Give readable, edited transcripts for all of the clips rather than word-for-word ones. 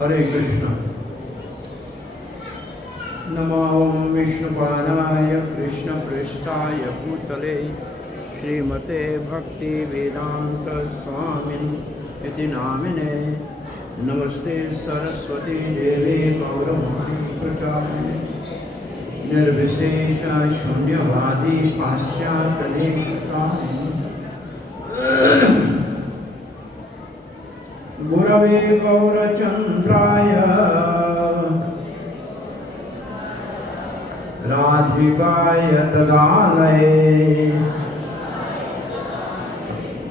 हरे कृष्ण। नमो विष्णुपादाय कृष्णपृष्ठाय भूतले श्रीमते भक्ति वेदांत स्वामिन् इति नामिने। नमस्ते सरस्वती देवी गौरवाणी प्रचारिणे निर्विशेष शून्यवादी पाश्चात्यदेशकारिणे गुरवे गौरचन्द्राय राधिकाय तदालये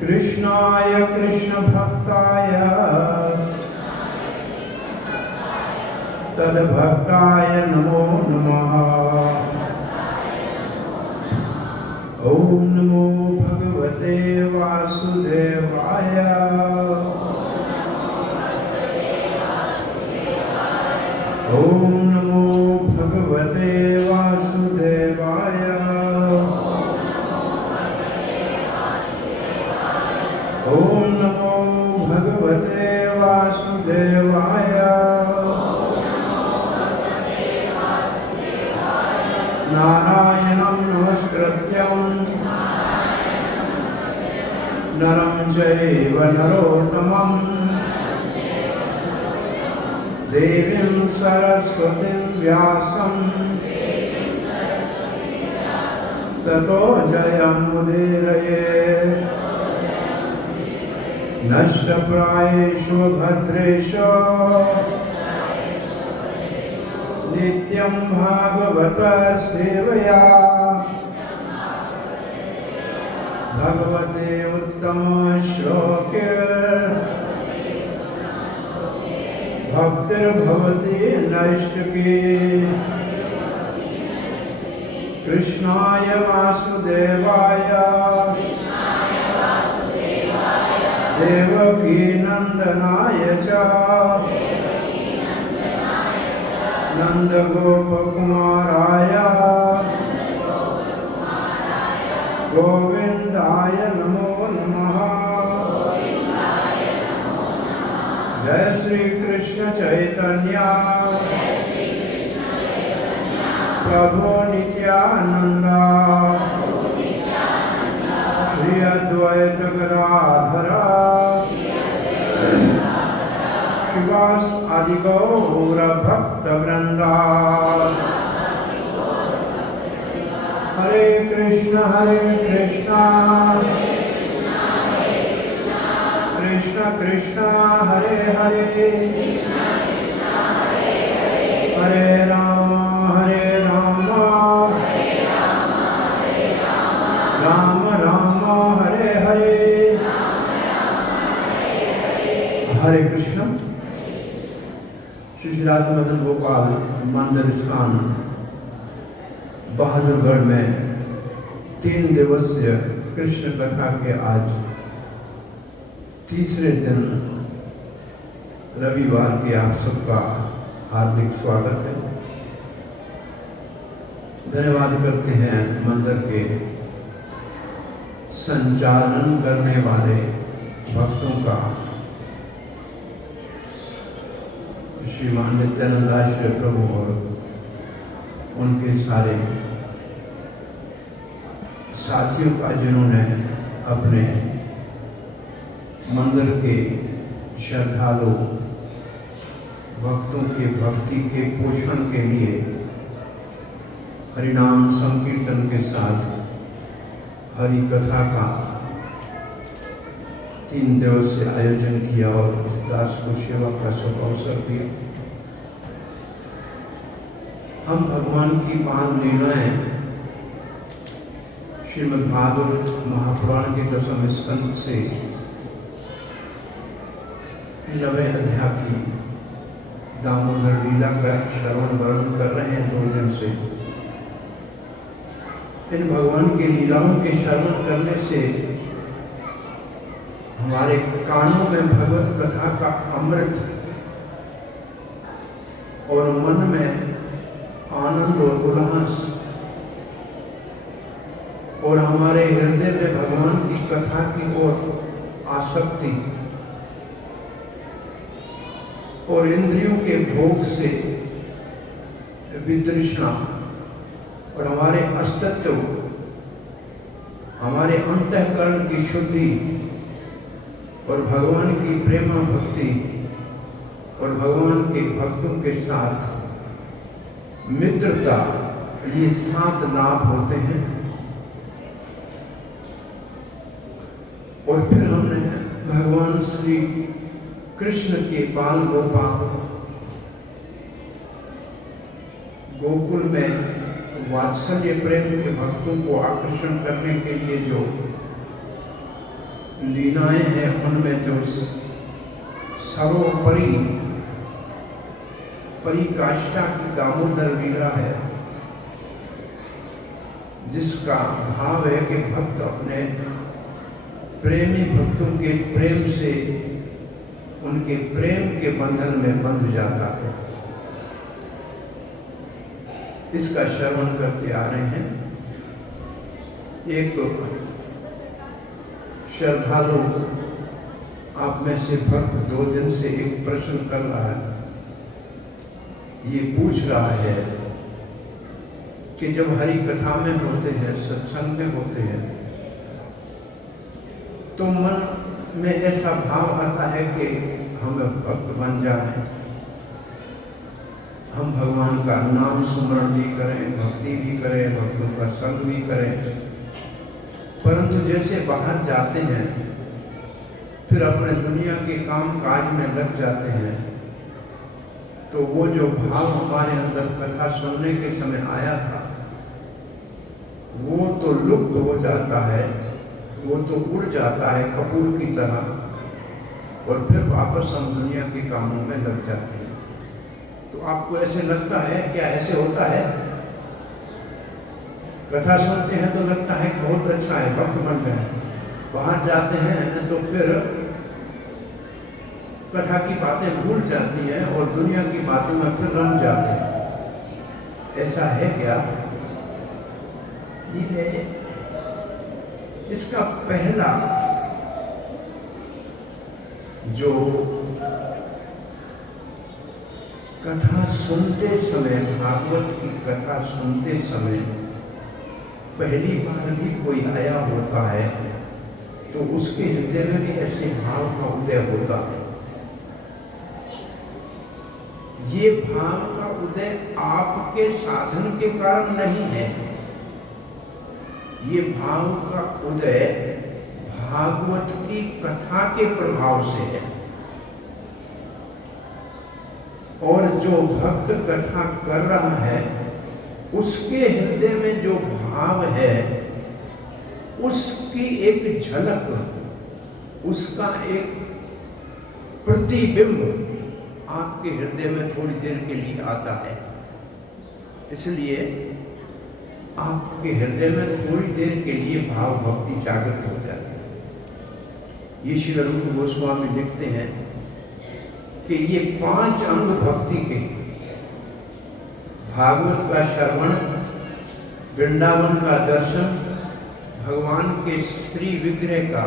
कृष्णाय कृष्णभक्ताय तद्भक्ताय नमो नमः। ओम नमो भगवते वासुदेवाय। ओम नमो भगवते वासुदेवाय। ओम नमो भगवते वासुदेवाय। नारायणं नमस्कृत्यं नरं चैव नरोत्तमं देवीं सरस्वतीं व्यासं ततो जयमुदीरयेत्। नष्टप्रायेषु भद्रेषु नित्यं भागवत सेवया भगवते उत्तम श्लोके भक्तिर्भवति नैष्टिकी। कृष्णाय वासुदेवाय देवकी नंदनाय च नंदगोपकुमाराय गोविंदाय नमो नमः। जय श्री कृष्ण चैतन्य प्रभु नित्यानंद श्री अद्वैत गदाधर श्रीवास आदि गौर भक्त वृंदा। हरे कृष्ण कृष्ण कृष्ण हरे हरे हरे राम राम राम हरे हरे। हरे कृष्ण। श्री राधा मदन गोपाल मंदिर स्थान बहादुरगढ़ में 3 दिवसीय कृष्ण कथा के आज तीसरे दिन रविवार के आप सबका हार्दिक स्वागत है। धन्यवाद करते हैं मंदिर के संचालन करने वाले भक्तों का, श्रीमान नित्यानंद आश्रय प्रभु और उनके सारे साथियों का, जिन्होंने अपने मंदिर के श्रद्धालु भक्तों के भक्ति के पोषण के लिए हरिनाम संकीर्तन के साथ हरि कथा का 3 दिवसीय आयोजन किया और इस दास को सेवा का शुभ अवसर दिया। हम भगवान की 5 लीलाएं श्रीमद् भागवत महापुराण के 10वें स्कंद से 9वें अध्याय की दामोदर लीला का श्रवण वर्णन कर रहे हैं 2 दिन से। इन भगवान की लीलाओं के श्रवण करने से हमारे कानों में भगवत कथा का अमृत और मन में आनंद और उल्लास और हमारे हृदय में भगवान की कथा की ओर आसक्ति और इंद्रियों के भोग से वितृष्णा और हमारे अस्तित्व, हमारे अंतःकरण की शुद्धि और भगवान की प्रेमा भक्ति और भगवान के भक्तों के साथ मित्रता, ये 7 लाभ होते हैं। और फिर हमने भगवान श्री कृष्ण के बाल गोपाल गोकुल में वात्सल्य प्रेम के भक्तों को आकर्षण करने के लिए जो लीलाएं हैं, उनमें जो सर्वोपरि परिकाष्ठा की दामोदर लीला है, जिसका भाव है कि भक्त अपने प्रेमी भक्तों के प्रेम से उनके प्रेम के बंधन में बंध जाता है। इसका श्रवण करते आ रहे हैं। एक श्रद्धालु आप में से भक्त 2 दिन से एक प्रश्न कर रहा है। ये पूछ रहा है कि जब हरि कथा में होते हैं, सत्संग में होते हैं, तो मन में ऐसा भाव आता है कि हम भक्त बन जाएं, हम भगवान का नाम सुमरण भी करें, भक्ति भी करें, भक्तों का संग भी करें। परंतु जैसे बाहर जाते हैं, फिर अपने दुनिया के काम काज में लग जाते हैं, तो वो जो भाव हमारे अंदर कथा सुनने के समय आया था, वो तो लुप्त हो जाता है, वो तो उड़ जाता है कपूर की तरह, और फिर वापस हम दुनिया के कामों में लग जाते हैं। तो आपको ऐसे लगता है, क्या ऐसे होता है? कथा सुनते हैं तो लगता है कि बहुत अच्छा है, भक्त बन गए। बाहर जाते हैं तो फिर कथा की बातें भूल जाती हैं और दुनिया की बातों में फिर रम जाते हैं। ऐसा है क्या? ये इसका पहला जो कथा सुनते समय, भागवत की कथा सुनते समय पहली बार भी कोई आया होता है, तो उसके हृदय में भी ऐसे भाव का उदय होता है। ये भाव का उदय आपके साधन के कारण नहीं है, ये भाव का उदय भागवत की कथा के प्रभाव से है। और जो भक्त कथा कर रहा है, उसके हृदय में जो भाव है, उसकी एक झलक, उसका एक प्रतिबिंब आपके हृदय में थोड़ी देर के लिए आता है। इसलिए आपके हृदय में थोड़ी देर के लिए भाव भक्ति जागृत हो जाती है। ये श्री रूप गोस्वामी लिखते हैं कि ये 5 अंग भक्ति के, भागवत का श्रवण, वृंदावन का दर्शन, भगवान के श्री विग्रह का,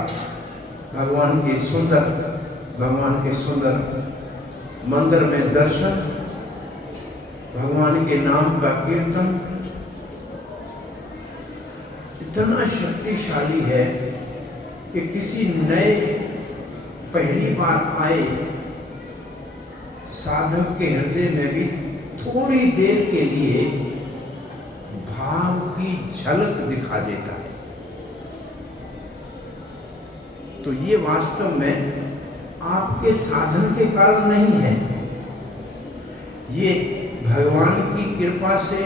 भगवान के सुंदर मंदिर में दर्शन, भगवान के नाम का कीर्तन इतना शक्तिशाली है कि किसी नए पहली बार आए साधक के हृदय में भी थोड़ी देर के लिए भाव की झलक दिखा देता है। तो ये वास्तव में आपके साधन के कारण नहीं है, ये भगवान की कृपा से,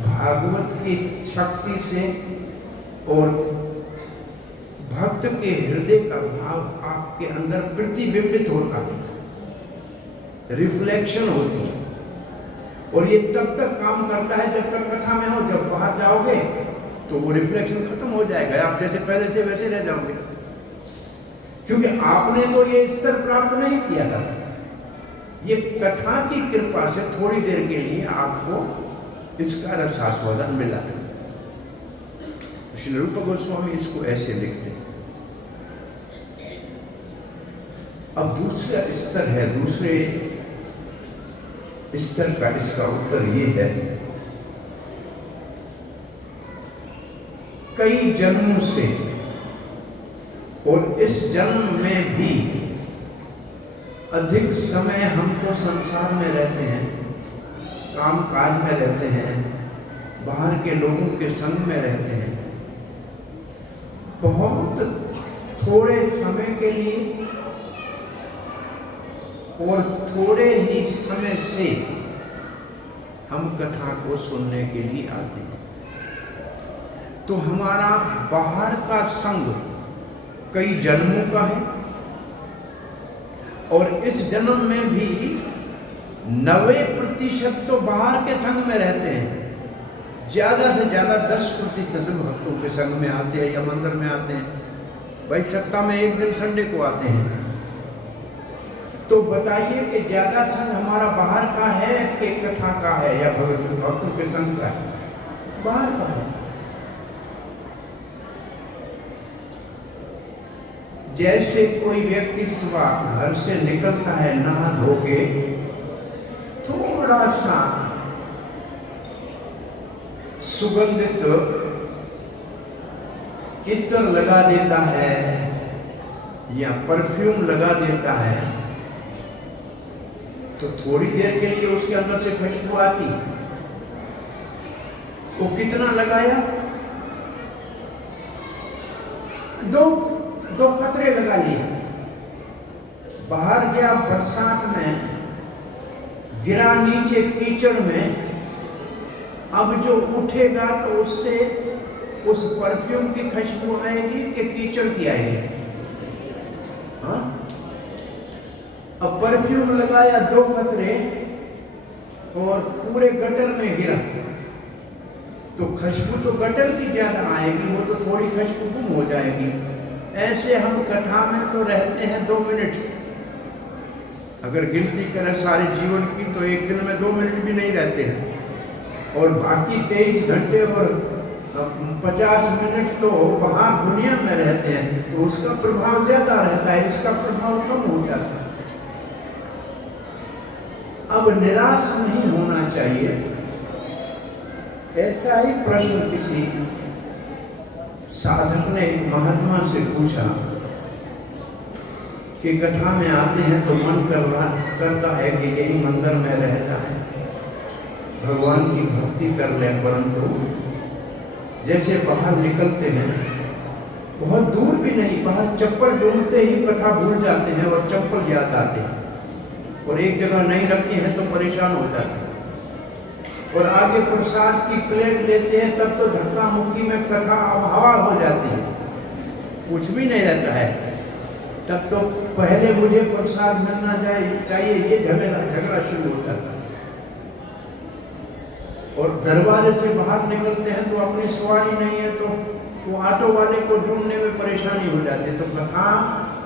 भागवत की शक्ति से और भक्त के हृदय का भाव आपके अंदर प्रतिबिंबित होता है, रिफ्लेक्शन होती है। और ये तब तक काम करता है जब तक कथा में हो। जब बाहर जाओगे तो वो रिफ्लेक्शन खत्म हो जाएगा, आप जैसे पहले थे वैसे रह जाओगे, क्योंकि आपने तो ये स्तर प्राप्त नहीं किया था। ये कथा की कृपा से थोड़ी देर के लिए आपको इसका रसास्वादन मिला था। श्री रूप गोस्वामी इसको ऐसे लिखते हैं। अब दूसरा स्तर है, दूसरे स्तर का इसका उत्तर ये है, कई जन्मों से और इस जन्म में भी अधिक समय हम तो संसार में रहते हैं, काम काज में रहते हैं, बाहर के लोगों के संग में रहते हैं। बहुत थोड़े समय के लिए और थोड़े ही समय से हम कथा को सुनने के लिए आते हैं। तो हमारा बाहर का संग कई जन्मों का है और इस जन्म में भी 90% तो बाहर के संग में रहते हैं। ज़्यादा से ज़्यादा 10% भक्तों के संग में आते हैं या मंदिर में आते हैं। भाई सप्ताह में एक दिन संडे को आते हैं। तो बताइए कि ज़्यादा संग हमारा बाहर का है कि कथा का है या भक्तों के संग का है? बाहर का है। जैसे कोई व्यक्ति सुबह घर से निकलता है नहा धो के, थोड़ा सा सुगंधित इत्र लगा देता है या परफ्यूम लगा देता है, तो थोड़ी देर के लिए उसके अंदर से खुशबू आती। वो कितना लगाया? दो कतरे लगा लिए। बाहर गया, बरसात में गिरा नीचे कीचड़ में, अब जो उठेगा तो उससे उस परफ्यूम की खुशबू आएगी कि कीचड़ की आएगी? हाँ? अब परफ्यूम लगाया 2 कतरे और पूरे गटर में गिरा, तो खुशबू तो गटर की ज्यादा आएगी, वो तो थोड़ी खुशबू गुम हो जाएगी। ऐसे हम कथा में तो रहते हैं 2 मिनट। अगर गिनती करें सारे जीवन की तो एक दिन में 2 मिनट भी नहीं रहते हैं, और बाकी 23 घंटे और 50 मिनट तो बाहर दुनिया में रहते हैं, तो उसका प्रभाव ज्यादा रहता है, इसका प्रभाव कम हो जाता है। अब निराश नहीं होना चाहिए। ऐसा ही प्रश्न किसी साधक ने एक महात्मा से पूछा कि कथा में आते हैं तो मन करता है कि यही मंदिर में रह जाए, भगवान की भक्ति कर ले, परंतु जैसे बाहर निकलते हैं, बहुत दूर भी नहीं, बाहर चप्पल ढूंढते ही कथा भूल जाते हैं और चप्पल याद आते हैं, और एक जगह नहीं रखी है तो परेशान हो जाते हैं, और आगे प्रसाद की प्लेट लेते हैं तब तो धक्का मुक्की में कथा हवा हो जाती है, कुछ भी नहीं रहता है। तब तो पहले मुझे प्रसाद मिलना चाहिए, ये झगड़ा शुरू हो जाता है। और दरवाजे से बाहर निकलते हैं तो अपनी सवारी नहीं है तो वो ऑटो वाले को ढूंढने में परेशानी हो जाती है, तो कथा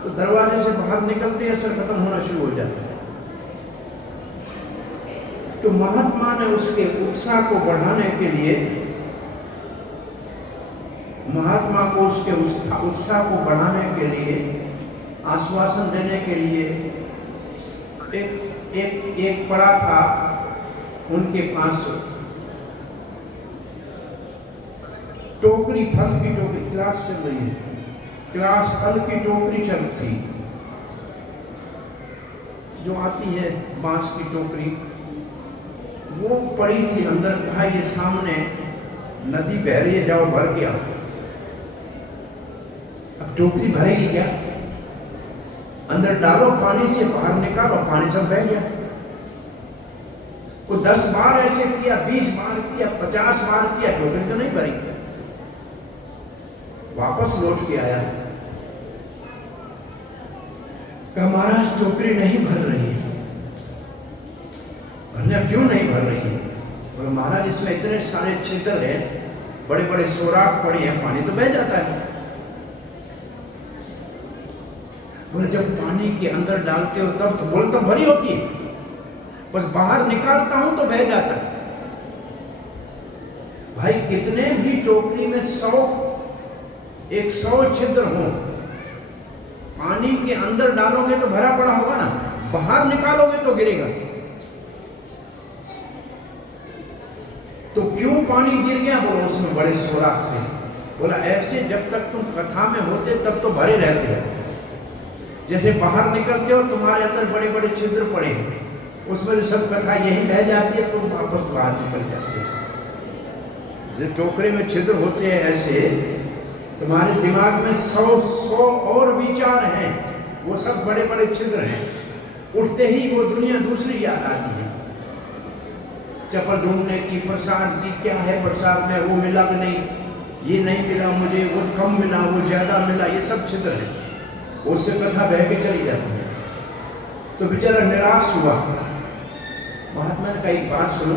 तो दरवाजे से बाहर निकलते हैं, असर खत्म होना शुरू हो जाता है। तो महात्मा ने उसके उत्साह को बढ़ाने के लिए, महात्मा को उसके उत्साह को बढ़ाने के लिए, आश्वासन देने के लिए एक पड़ा था उनके पास टोकरी, फल की टोकरी, क्लास चल रही है, क्लास फल की टोकरी चल थी, जो आती है बांस की टोकरी, वो पड़ी थी अंदर। कहा ये सामने नदी बह रही है, जाओ भर के आओ। अब टोकरी भरेगी क्या? अंदर डालो पानी से, बाहर निकालो, पानी सब बह गया। वो 10 बार ऐसे किया, 20 बार किया, 50 बार किया, टोकरी तो नहीं भरी। वापस लौट के आया, कहा महाराज टोकरी नहीं भर रही है। क्यों नहीं भर रही है? और महाराज इसमें इतने सारे छिद्र हैं, बड़े बड़े सोराख पड़े हैं, पानी तो बह जाता है। बोले जब पानी के अंदर डालते हो तब तो बोल तो भरी होती है, बस बाहर निकालता हूं तो बह जाता है। भाई कितने भी टोकरी में 100 छिद्र हो, पानी के अंदर डालोगे तो भरा पड़ा होगा ना, बाहर निकालोगे तो गिरेगा। क्यों पानी गिर गया? बोला उसमें बड़े सुराख थे। बोला ऐसे जब तक तुम कथा में होते तब तो भरे रहते हो, जैसे बाहर निकलते हो तुम्हारे अंदर बड़े बड़े छिद्र पड़े, उसमें जो सब कथा यही बह जाती है, तुम वापस बाहर निकल जाते हो। जैसे टोकरे में छिद्र होते हैं, ऐसे तुम्हारे दिमाग में 100 और विचार हैं, वो सब बड़े बड़े छिद्र हैं। उठते ही वो दुनिया दूसरी याद आती है, चप्पल ढूंढने की, प्रसाद की, क्या है प्रसाद में, वो मिला कि नहीं, ये नहीं मिला मुझे, वो कम मिला, वो ज्यादा मिला, ये सब छिद्र है। उससे कथा बह के चली जाती है। तो बेचारा निराश हुआ। महात्मा ने कहा एक बात सुनो,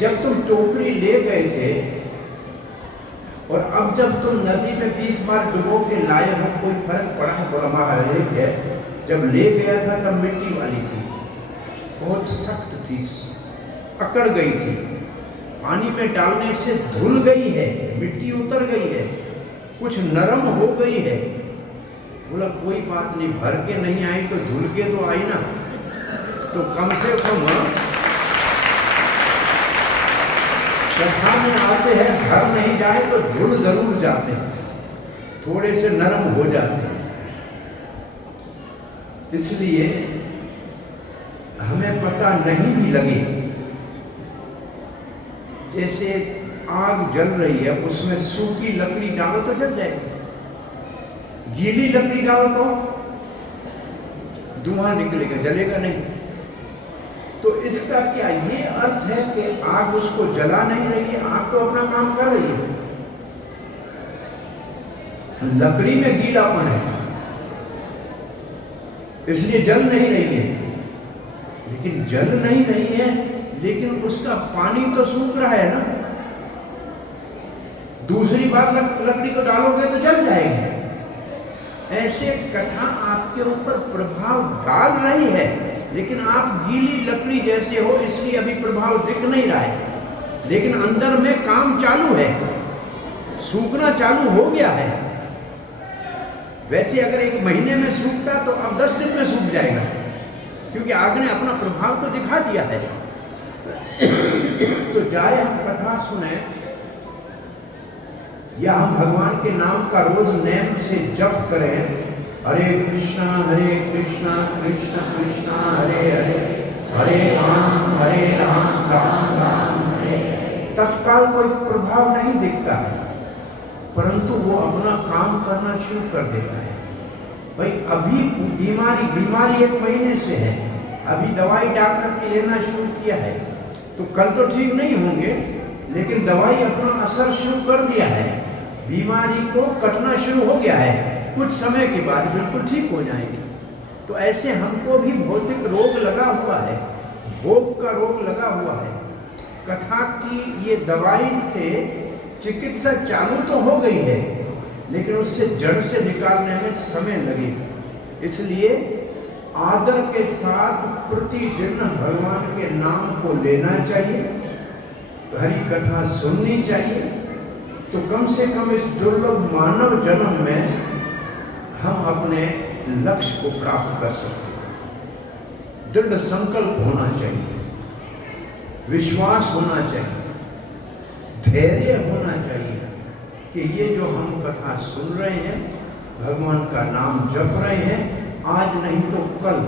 जब तुम टोकरी ले गए थे और अब जब तुम नदी में 20 बार डुबो के लाए हो, कोई फर्क पड़ा है? बोला महाराज है, जब ले गया था तब मिट्टी वाली थी, बहुत सख्त थी, अकड़ गई थी, पानी में डालने से धुल गई है, मिट्टी उतर गई है, कुछ नरम हो गई है। बोला कोई बात नहीं, भर के नहीं आई तो धुल के तो आई ना, तो कम से कम कथा में आते हैं, भर नहीं जाए तो धुल जरूर जाते हैं, थोड़े से नरम हो जाते हैं। इसलिए हमें पता नहीं भी लगे, जैसे आग जल रही है, उसमें सूखी लकड़ी डालो तो जल जाएगी, गीली लकड़ी डालो तो धुआं निकलेगा, जलेगा नहीं। तो इसका क्या ये अर्थ है कि आग उसको जला नहीं रही है, आग तो अपना काम कर रही है, लकड़ी में गीलापन है इसलिए जल नहीं रही है। लेकिन जल नहीं रही है, लेकिन उसका पानी तो सूख रहा है ना, दूसरी बार लकड़ी को डालोगे तो जल जाएगी। ऐसे कथा आपके ऊपर प्रभाव डाल रही है, लेकिन आप गीली लकड़ी जैसे हो, इसलिए अभी प्रभाव दिख नहीं रहा है, लेकिन अंदर में काम चालू है, सूखना चालू हो गया है। वैसे अगर 1 महीने में सूखता तो अब 10 दिन में सूख जाएगा, क्योंकि आग ने अपना प्रभाव तो दिखा दिया है। तो जाए हम कथा सुने या हम भगवान के नाम का रोज नेम से जप करें, हरे कृष्णा कृष्ण कृष्ण हरे हरे, हरे राम राम राम हरे। तत्काल कोई प्रभाव नहीं दिखता है, परंतु वो अपना काम करना शुरू कर देता है। भाई अभी बीमारी 1 महीने से है, अभी दवाई डॉक्टर की लेना शुरू किया है, तो कल तो ठीक नहीं होंगे, लेकिन दवाई अपना असर शुरू कर दिया है, बीमारी को कटना शुरू हो गया है, कुछ समय के बाद बिल्कुल ठीक हो जाएंगे। तो ऐसे हमको भी भौतिक रोग लगा हुआ है, भोग का रोग लगा हुआ है। कथा की ये दवाई से चिकित्सा चालू तो हो गई है, लेकिन उससे जड़ से निकालने में समय लगेगा। इसलिए आदर के साथ प्रतिदिन भगवान के नाम को लेना चाहिए, हरि कथा सुननी चाहिए, तो कम से कम इस दुर्लभ मानव जन्म में हम अपने लक्ष्य को प्राप्त कर सकते हैं। दृढ़ संकल्प होना चाहिए, विश्वास होना चाहिए, धैर्य होना चाहिए कि ये जो हम कथा सुन रहे हैं, भगवान का नाम जप रहे हैं, आज नहीं तो कल,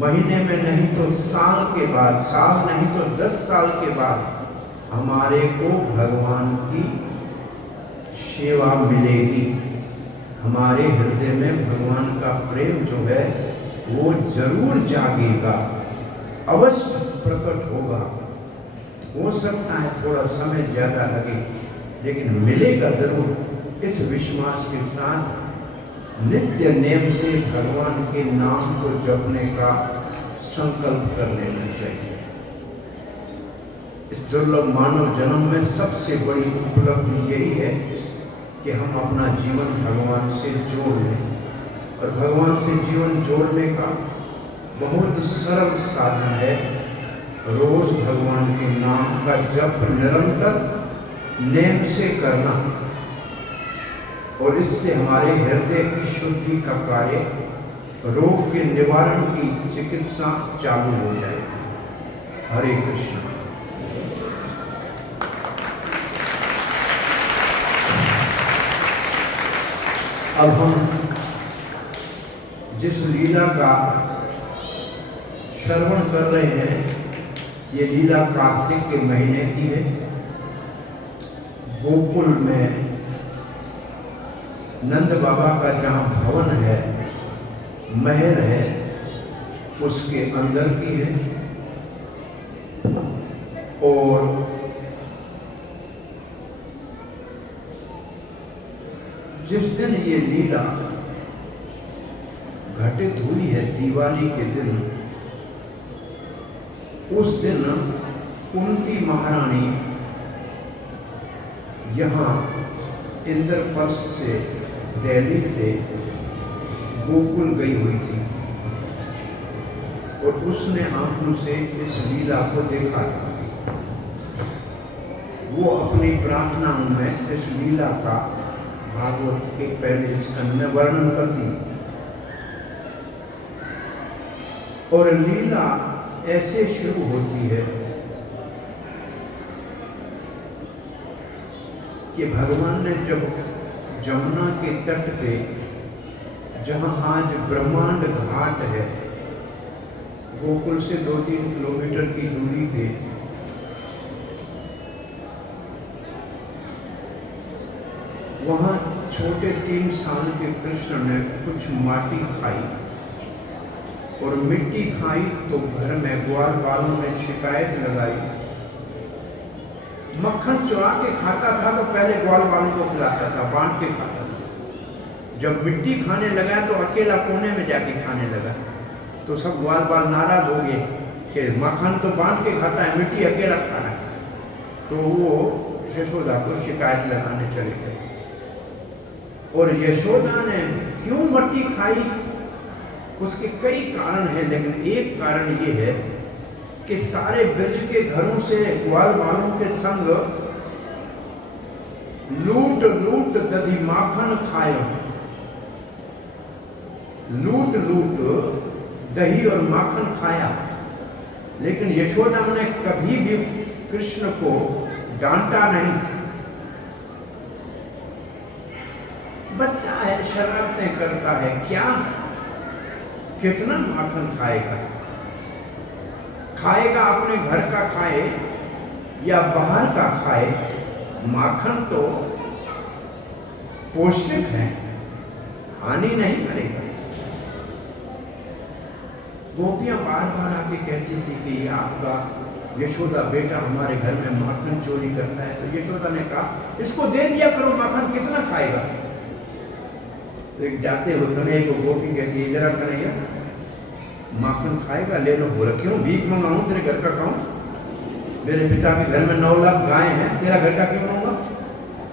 महीने में नहीं तो साल के बाद, साल नहीं तो 10 साल के बाद हमारे को भगवान की सेवा मिलेगी। हमारे हृदय में भगवान का प्रेम जो है वो जरूर जागेगा, अवश्य प्रकट होगा। हो सकता है थोड़ा समय ज़्यादा लगे, लेकिन मिलेगा जरूर। इस विश्वास के साथ नित्य नेम से भगवान के नाम को जपने का संकल्प कर लेना चाहिए। इस दुर्लभ मानव जन्म में सबसे बड़ी उपलब्धि यही है कि हम अपना जीवन भगवान से जोड़ लें, और भगवान से जीवन जोड़ने का बहुत सरल साधन है रोज भगवान के नाम का जप निरंतर नेम से करना, और इससे हमारे हृदय की शुद्धि का कार्य, रोग के निवारण की चिकित्सा चालू हो जाएगी। हरे कृष्ण। अब हम जिस लीला का श्रवण कर रहे हैं, ये लीला कार्तिक के महीने की है। गोकुल में नंद बाबा का जहाँ भवन है, महल है, उसके अंदर की है। और जिस दिन ये लीला घटित हुई है, दिवाली के दिन, उस दिन कुंती महारानी यहाँ इंद्रप्रस्थ से, दिल्ली से गोकुल गई हुई थी और उसने आंखों से इस लीला को देखा था। वो अपनी प्रार्थनाओं में इस लीला का भागवत के पहले स्कंद में वर्णन करती और लीला ऐसे शुरू होती है कि भगवान ने जब जमुना के तट पे, जहाँ आज ब्रह्मांड घाट है, गोकुल से 2-3 किलोमीटर की दूरी पे, वहाँ छोटे 3 साल के कृष्ण ने कुछ माटी खाई और मिट्टी खाई तो घर में ग्वाल वालों ने शिकायत लगाई। मक्खन चुरा के खाता था तो पहले ग्वाल वालों को खिलाता था, बांट के खाता था। जब मिट्टी खाने लगा तो अकेला कोने में जाके खाने लगा, तो सब ग्वाल वाल नाराज हो गए कि मक्खन तो बांट के खाता है, मिट्टी अकेला खा रहा है। तो वो यशोदा को शिकायत लगाने चले गए और यशोदा ने क्यों मिट्टी खाई, उसके कई कारण हैं, लेकिन एक कारण ये है कि सारे ब्रज के घरों से ग्वाल वालों के संग लूट लूट दधी माखन खाए, लूट लूट दही और माखन खाया। लेकिन यशोदा ने कभी भी कृष्ण को डांटा नहीं। बच्चा है, शरारतें करता है, क्या कितना माखन खाएगा, खाएगा अपने घर का खाए या बाहर का खाए, माखन तो पौष्टिक है, हानि नहीं करेगा। गोपियां बार बार आके कहती थी कि ये आपका यशोदा बेटा हमारे घर में माखन चोरी करता है। तो यशोदा ने कहा इसको दे दिया करो, माखन कितना खाएगा। तो एक जाते हुए कन्हैया को गोपी कहती है, जरा कन्हैया माखन खाएगा, ले लो। बोला क्यों, भीख मंगाऊं, तेरे घर का खाऊं? मेरे पिता के घर में 9 लाख गाय हैं, तेरा घर का क्यों खाऊंगा?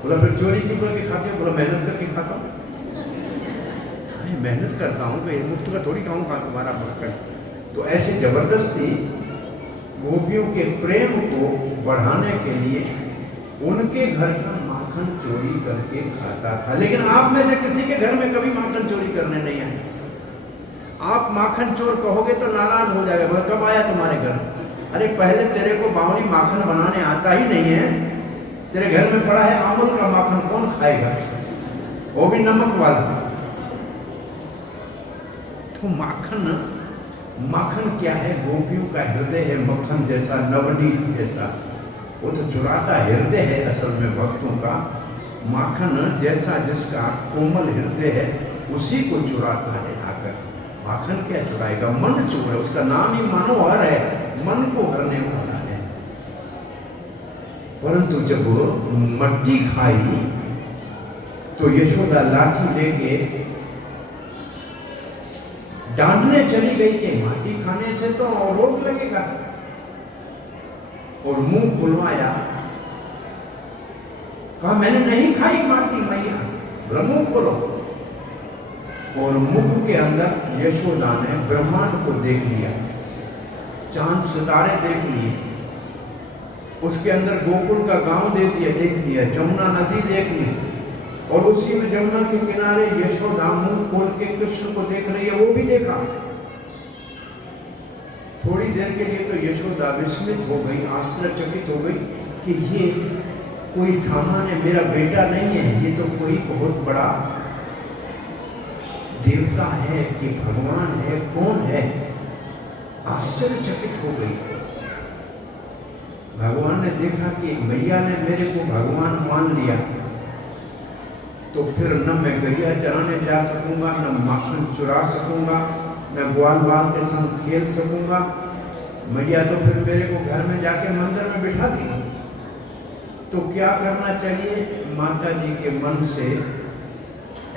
बोला फिर चोरी क्यों करके खाते हो? बोला मेहनत करके खाता हूँ। मेहनत करता हूँ तो मुफ्त का थोड़ी खाऊंगा तुम्हारा माखन। तो ऐसे जबरदस्ती गोपियों के प्रेम को बढ़ाने के लिए उनके घर का माखन चोरी करके खाता था। लेकिन आप में से किसी के घर में कभी माखन चोरी करने नहीं आए। आप माखन चोर कहोगे तो नाराज हो जाएगा, बोला कब आया तुम्हारे घर? अरे पहले तेरे को बावली माखन बनाने आता ही नहीं है, तेरे घर में पड़ा है अमूल का माखन, कौन खाएगा, वो भी नमक वाला। तो माखन क्या है? गोपियों का हृदय है मक्खन जैसा, नवनीत जैसा। वो तो चुराता हृदय है असल में भक्तों का। माखन जैसा जिसका कोमल हृदय है उसी को चुराता है आकर। माखन क्या चुराएगा? मन चोर है, उसका नाम ही मनोहर है, मन को हरने वाला है। परंतु जब मट्टी खाई तो यशोदा लाठी लेके डांटने चली गई कि माटी खाने से तो रोग लगेगा, और मुंह खुलवाया, कहा मैंने नहीं खाई माटी मैया, मुंह खोलो। और मुख के अंदर यशोदा ने ब्रह्मांड को देख लिया, चांद सितारे देख लिए, उसके अंदर गोकुल का गांव देख लिया, जमुना नदी देख ली, और उसी में जमुना के किनारे यशोदा मुंह खोल के कृष्ण को देख रही है, वो भी देखा। थोड़ी देर के लिए तो यशोदा विस्मित हो गई, आश्चर्यचकित हो गई कि ये कोई सामान्य मेरा बेटा नहीं है, ये तो कोई बहुत बड़ा देवता है कि भगवान है, कौन है? आश्चर्यचकित हो गई। भगवान ने देखा कि मैया ने मेरे को भगवान मान लिया, तो फिर न मैं गैया चराने जा सकूंगा, न माखन चुरा सकूंगा, न ग्वाल बाल के संग खेल सकूंगा। मैया तो फिर मेरे को घर में जाके मंदिर में बिठा दी। तो क्या करना चाहिए? माता जी के मन से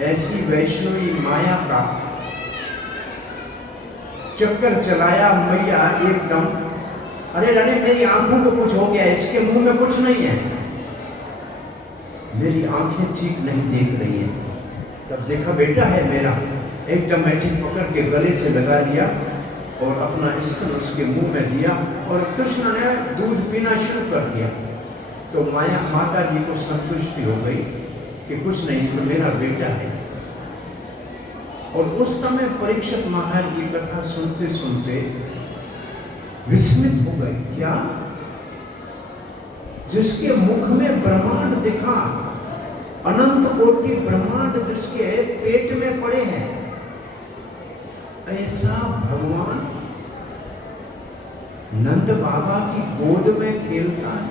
ऐसी वैष्णवी माया का चक्कर चलाया। मैया एकदम, अरे अरे मेरी आंखों को कुछ हो गया, इसके मुंह में कुछ नहीं है, मेरी आंखें ठीक नहीं देख रही है। तब देखा बेटा है मेरा, एकदम ऐसे पकड़ के गले से लगा लिया और अपना स्तन उसके मुंह में दिया और कृष्ण ने दूध पीना शुरू कर दिया। तो माता जी को संतुष्टि हो गई कि कुछ नहीं, तो मेरा बेटा है। और उस समय परीक्षित महाराज की कथा सुनते सुनते विस्मित हो गए। क्या? जिसके मुख में ब्रह्मांड दिखा, अनंत कोटि ब्रह्मांड जिसके पेट में पड़े हैं, ऐसा भगवान नंद बाबा की गोद में खेलता है,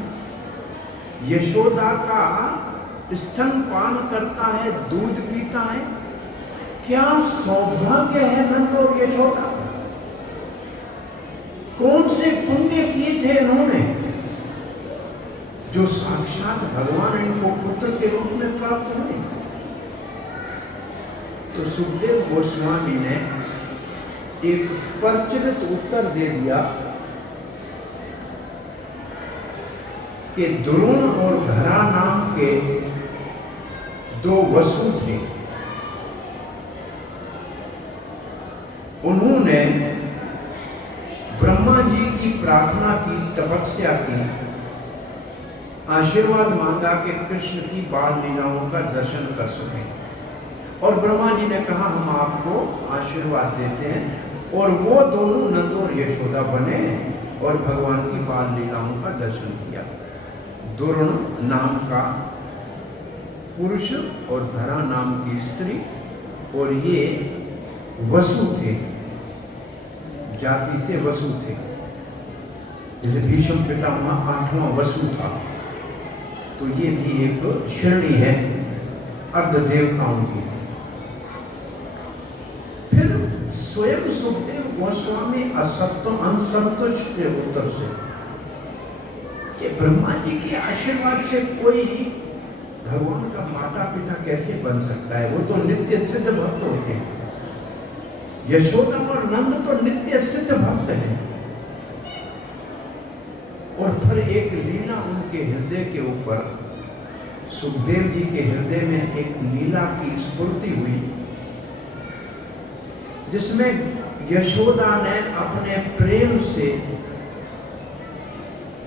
यशोदा का स्तनपान करता है, दूध पीता है। क्या सौभाग्य है नंद और यशोदा! कौन से पुण्य किए थे इन्होंने जो साक्षात भगवान इनको पुत्र के रूप में प्राप्त हुए। तो सुखदेव गोस्वामी ने एक प्रचलित उत्तर दे दिया कि द्रोण और धरा नाम के दो वसु थे। उन्होंने ब्रह्मा जी की प्रार्थना की, तपस्या की, आशीर्वाद मांगा कि कृष्ण की बाल लीलाओं का दर्शन कर सकें। और ब्रह्मा जी ने कहा हम आपको आशीर्वाद देते हैं। और वो दोनों नंद और यशोदा बने और भगवान की बाल लीलाओं का दर्शन किया। द्रोण नाम का पुरुष और धरा नाम की स्त्री, और ये वसु थे, जाति से वसु थे। जैसे भीष्म पितामह 8वां वसु था, तो ये भी एक श्रेणी है अर्ध देवताओं की। फिर स्वयं सुखदेव गोस्वामी असंतुष्ट थे उत्तर से कि ब्रह्मा जी के आशीर्वाद से कोई भगवान का माता पिता कैसे बन सकता है? वो तो नित्य सिद्ध भक्त होते हैं। यशोदा और नंद तो नित्य सिद्ध भक्त हैं। और फिर एक लीला उनके हृदय के ऊपर, सुखदेव जी के हृदय में एक लीला की स्फूर्ति हुई, जिसमें यशोदा ने अपने प्रेम से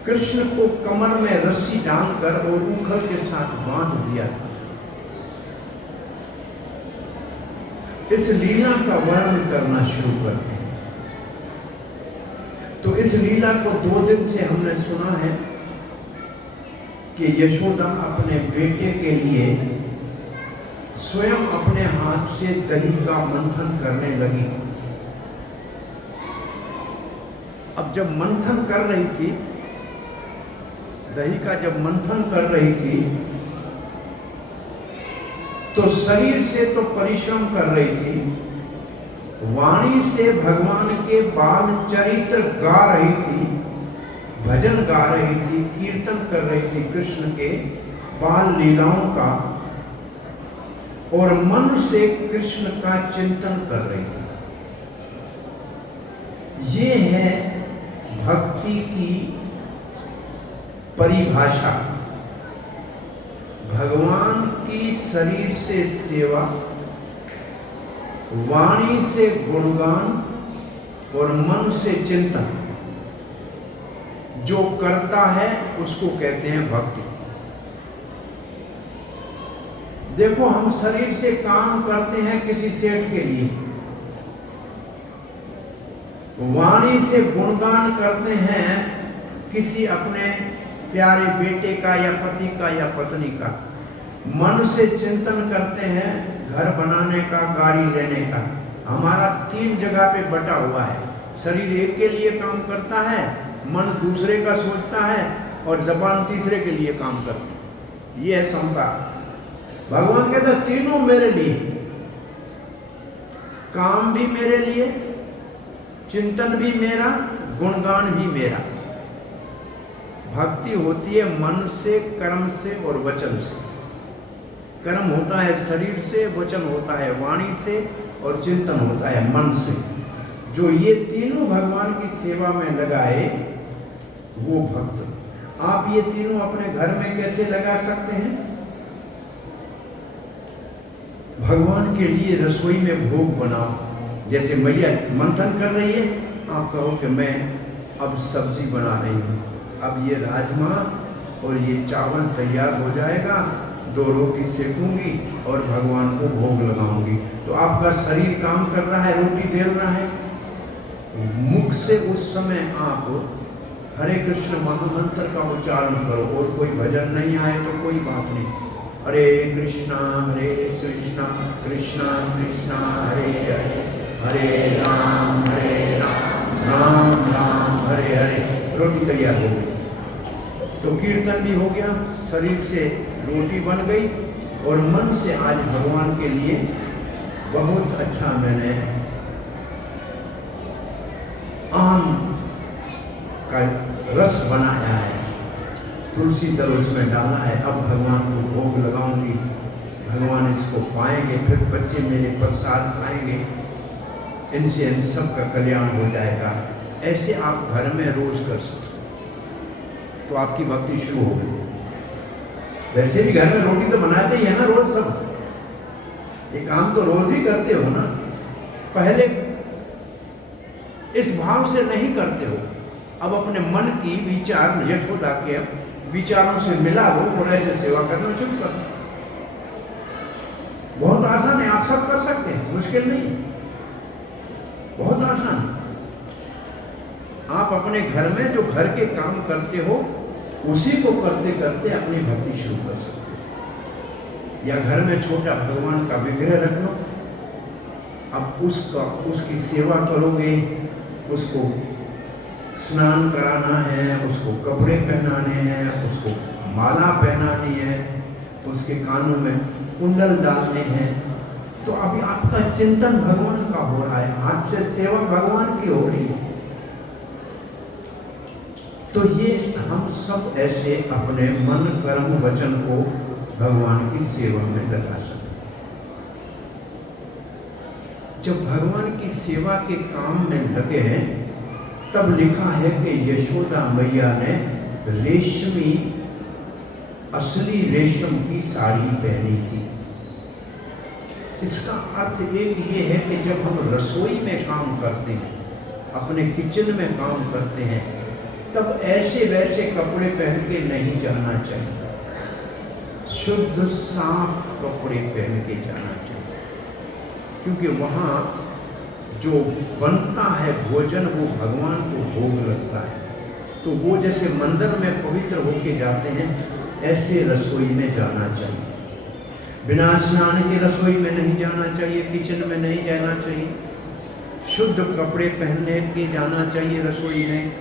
कृष्ण को कमर में रस्सी डालकर और ऊखल के साथ बांध दिया। इस लीला का वर्णन करना शुरू करते हैं। तो इस लीला को 2 दिन से हमने सुना है कि यशोदा अपने बेटे के लिए स्वयं अपने हाथ से दही का मंथन करने लगी। अब जब मंथन कर रही थी, दही का जब मंथन कर रही थी, तो शरीर से तो परिश्रम कर रही थी, वाणी से भगवान के बाल चरित्र गा रही थी, भजन गा रही थी, कीर्तन कर रही थी कृष्ण के बाल लीलाओं का, और मन से कृष्ण का चिंतन कर रही थी। ये है भक्ति की परिभाषा। भगवान की शरीर से सेवा, वाणी से गुणगान और मन से चिंतन जो करता है उसको कहते हैं भक्ति। देखो, हम शरीर से काम करते हैं किसी सेठ के लिए, वाणी से गुणगान करते हैं किसी अपने प्यारे बेटे का या पति का या पत्नी का, मन से चिंतन करते हैं घर बनाने का, गाड़ी लेने का। हमारा 3 जगह पे बटा हुआ है। शरीर एक के लिए काम करता है, मन दूसरे का सोचता है और जबान तीसरे के लिए काम करती है। ये है संसार। भगवान कहता है तीनों मेरे लिए, काम भी मेरे लिए, चिंतन भी मेरा, गुणगान भी मेरा। भक्ति होती है मन से, कर्म से और वचन से। कर्म होता है शरीर से, वचन होता है वाणी से और चिंतन होता है मन से। जो ये तीनों भगवान की सेवा में लगाए वो भक्त। आप ये तीनों अपने घर में कैसे लगा सकते हैं? भगवान के लिए रसोई में भोग बनाओ। जैसे मैया मंथन कर रही है, आप कहो कि मैं अब सब्जी बना रही हूँ, अब ये राजमा और ये चावल तैयार हो जाएगा, 2 रोटी सेकूंगी और भगवान को भोग लगाऊंगी। तो आपका शरीर काम कर रहा है, रोटी बेल रहा है। मुख से उस समय आप हरे कृष्ण महामंत्र का उच्चारण करो, और कोई भजन नहीं आए तो कोई बात नहीं। हरे कृष्णा कृष्णा कृष्णा हरे हरे, हरे राम राम राम हरे हरे। रोटी तैयार हो गई। तो कीर्तन भी हो गया, शरीर से रोटी बन गई और मन से आज भगवान के लिए बहुत अच्छा मैंने आम का रस बनाया है, तुलसी दल उसमें डाला है। अब भगवान को भोग लगाऊंगी, भगवान इसको पाएंगे, फिर बच्चे मेरे प्रसाद खाएंगे, इनसे इन सब का कल्याण हो जाएगा। ऐसे आप घर में रोज कर सकते, तो आपकी भक्ति शुरू हो गई। वैसे भी घर में रोटी तो बनाते ही है ना रोज सब, ये काम तो रोज ही करते हो ना। पहले इस भाव से नहीं करते हो, अब अपने मन की विचार यशोदा के विचारों से मिला दो और ऐसे सेवा करना शुरू कर। बहुत आसान है, आप सब कर सकते हैं, मुश्किल नहीं, बहुत आसान है। आप अपने घर में जो घर के काम करते हो उसी को करते करते अपनी भक्ति शुरू कर सकते हो। या घर में छोटा भगवान का विग्रह रख लो, अब उसकी सेवा करोगे, उसको स्नान कराना है, उसको कपड़े पहनाने हैं, उसको माला पहनानी है, उसके कानों में कुंडल डालने हैं। तो अभी आपका चिंतन भगवान का हो रहा है, हाथ से सेवा भगवान की हो रही है। तो ये हम सब ऐसे अपने मन कर्म वचन को भगवान की सेवा में लगा सकते। जब भगवान की सेवा के काम में लगे हैं, तब लिखा है कि यशोदा मैया ने रेशमी, असली रेशम की साड़ी पहनी थी। इसका अर्थ एक ये है कि जब हम रसोई में काम करते हैं, अपने किचन में काम करते हैं, तब ऐसे वैसे कपड़े पहन के नहीं जाना चाहिए। शुद्ध साफ कपड़े पहन के जाना चाहिए, क्योंकि वहाँ जो बनता है भोजन वो भगवान को भोग लगता है। तो वो जैसे मंदिर में पवित्र होके जाते हैं, ऐसे रसोई में जाना चाहिए। बिना स्नान के रसोई में नहीं जाना चाहिए, किचन में नहीं जाना चाहिए। शुद्ध कपड़े पहनने के जाना चाहिए रसोई में।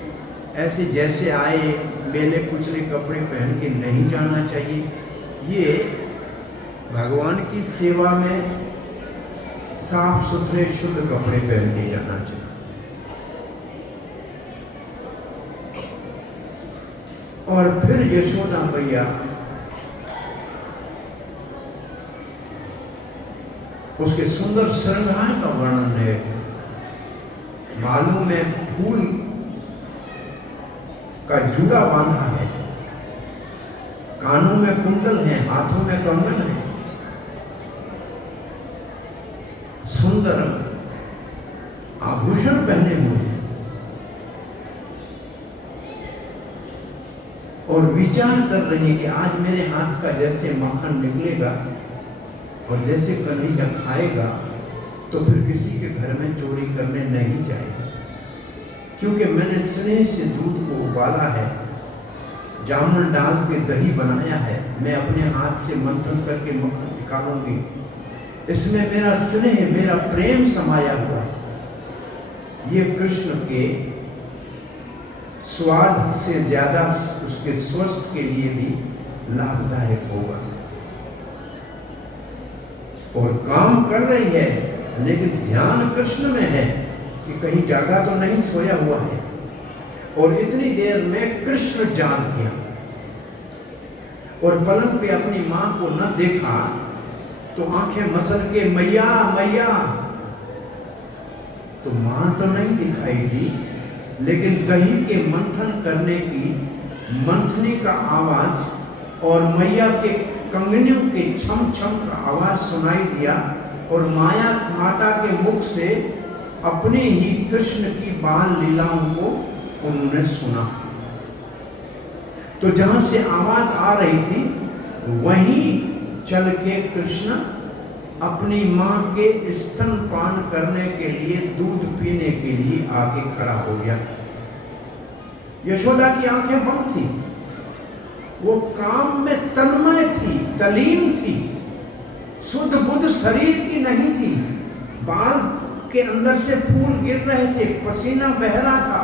ऐसे जैसे आए मेले कुचले कपड़े पहन के नहीं जाना चाहिए। ये भगवान की सेवा में साफ सुथरे शुद्ध कपड़े पहन के जाना चाहिए। और फिर यशोदा मैया उसके सुंदर श्रृंगार का वर्णन है। बालों में फूल का जूड़ा बांधा है, कानों में कुंडल है, हाथों में कंगन है, सुंदर आभूषण पहने हुए हैं और विचार कर रही है कि आज मेरे हाथ का जैसे माखन निकलेगा और जैसे कन्हैया खाएगा तो फिर किसी के घर में चोरी करने नहीं जाएगा, क्योंकि मैंने स्नेह से दूध को उबाला है, जामुन डाल के दही बनाया है, मैं अपने हाथ से मंथन करके मक्खन निकालूंगी इसमें मेरा स्नेह, मेरा प्रेम समाया हुआ। ये कृष्ण के स्वाद से ज्यादा उसके स्वास्थ्य के लिए भी लाभदायक होगा। और काम कर रही है, लेकिन ध्यान कृष्ण में है कि कहीं जागा तो नहीं, सोया हुआ है। और इतनी देर में कृष्ण जाग गया और पलंग पे अपनी मां को न देखा तो आंखें मसल के मैया मैया, तो मां तो नहीं दिखाई दी, लेकिन दही के मंथन करने की मंथनी का आवाज और मैया के कंगनियों के छम छम का आवाज सुनाई दिया। और माता के मुख से अपने ही कृष्ण की बाल लीलाओं को उन्होंने सुना। तो जहां से आवाज आ रही थी वहीं चल के कृष्ण अपनी मां के स्तनपान करने के लिए, दूध पीने के लिए आगे खड़ा हो गया। यशोदा की आंखें बंद थी, वो काम में तन्मय थी, तलीन थी, शुद्ध बुद्ध शरीर की नहीं थी। बाल के अंदर से फूल गिर रहे थे, पसीना बह रहा था।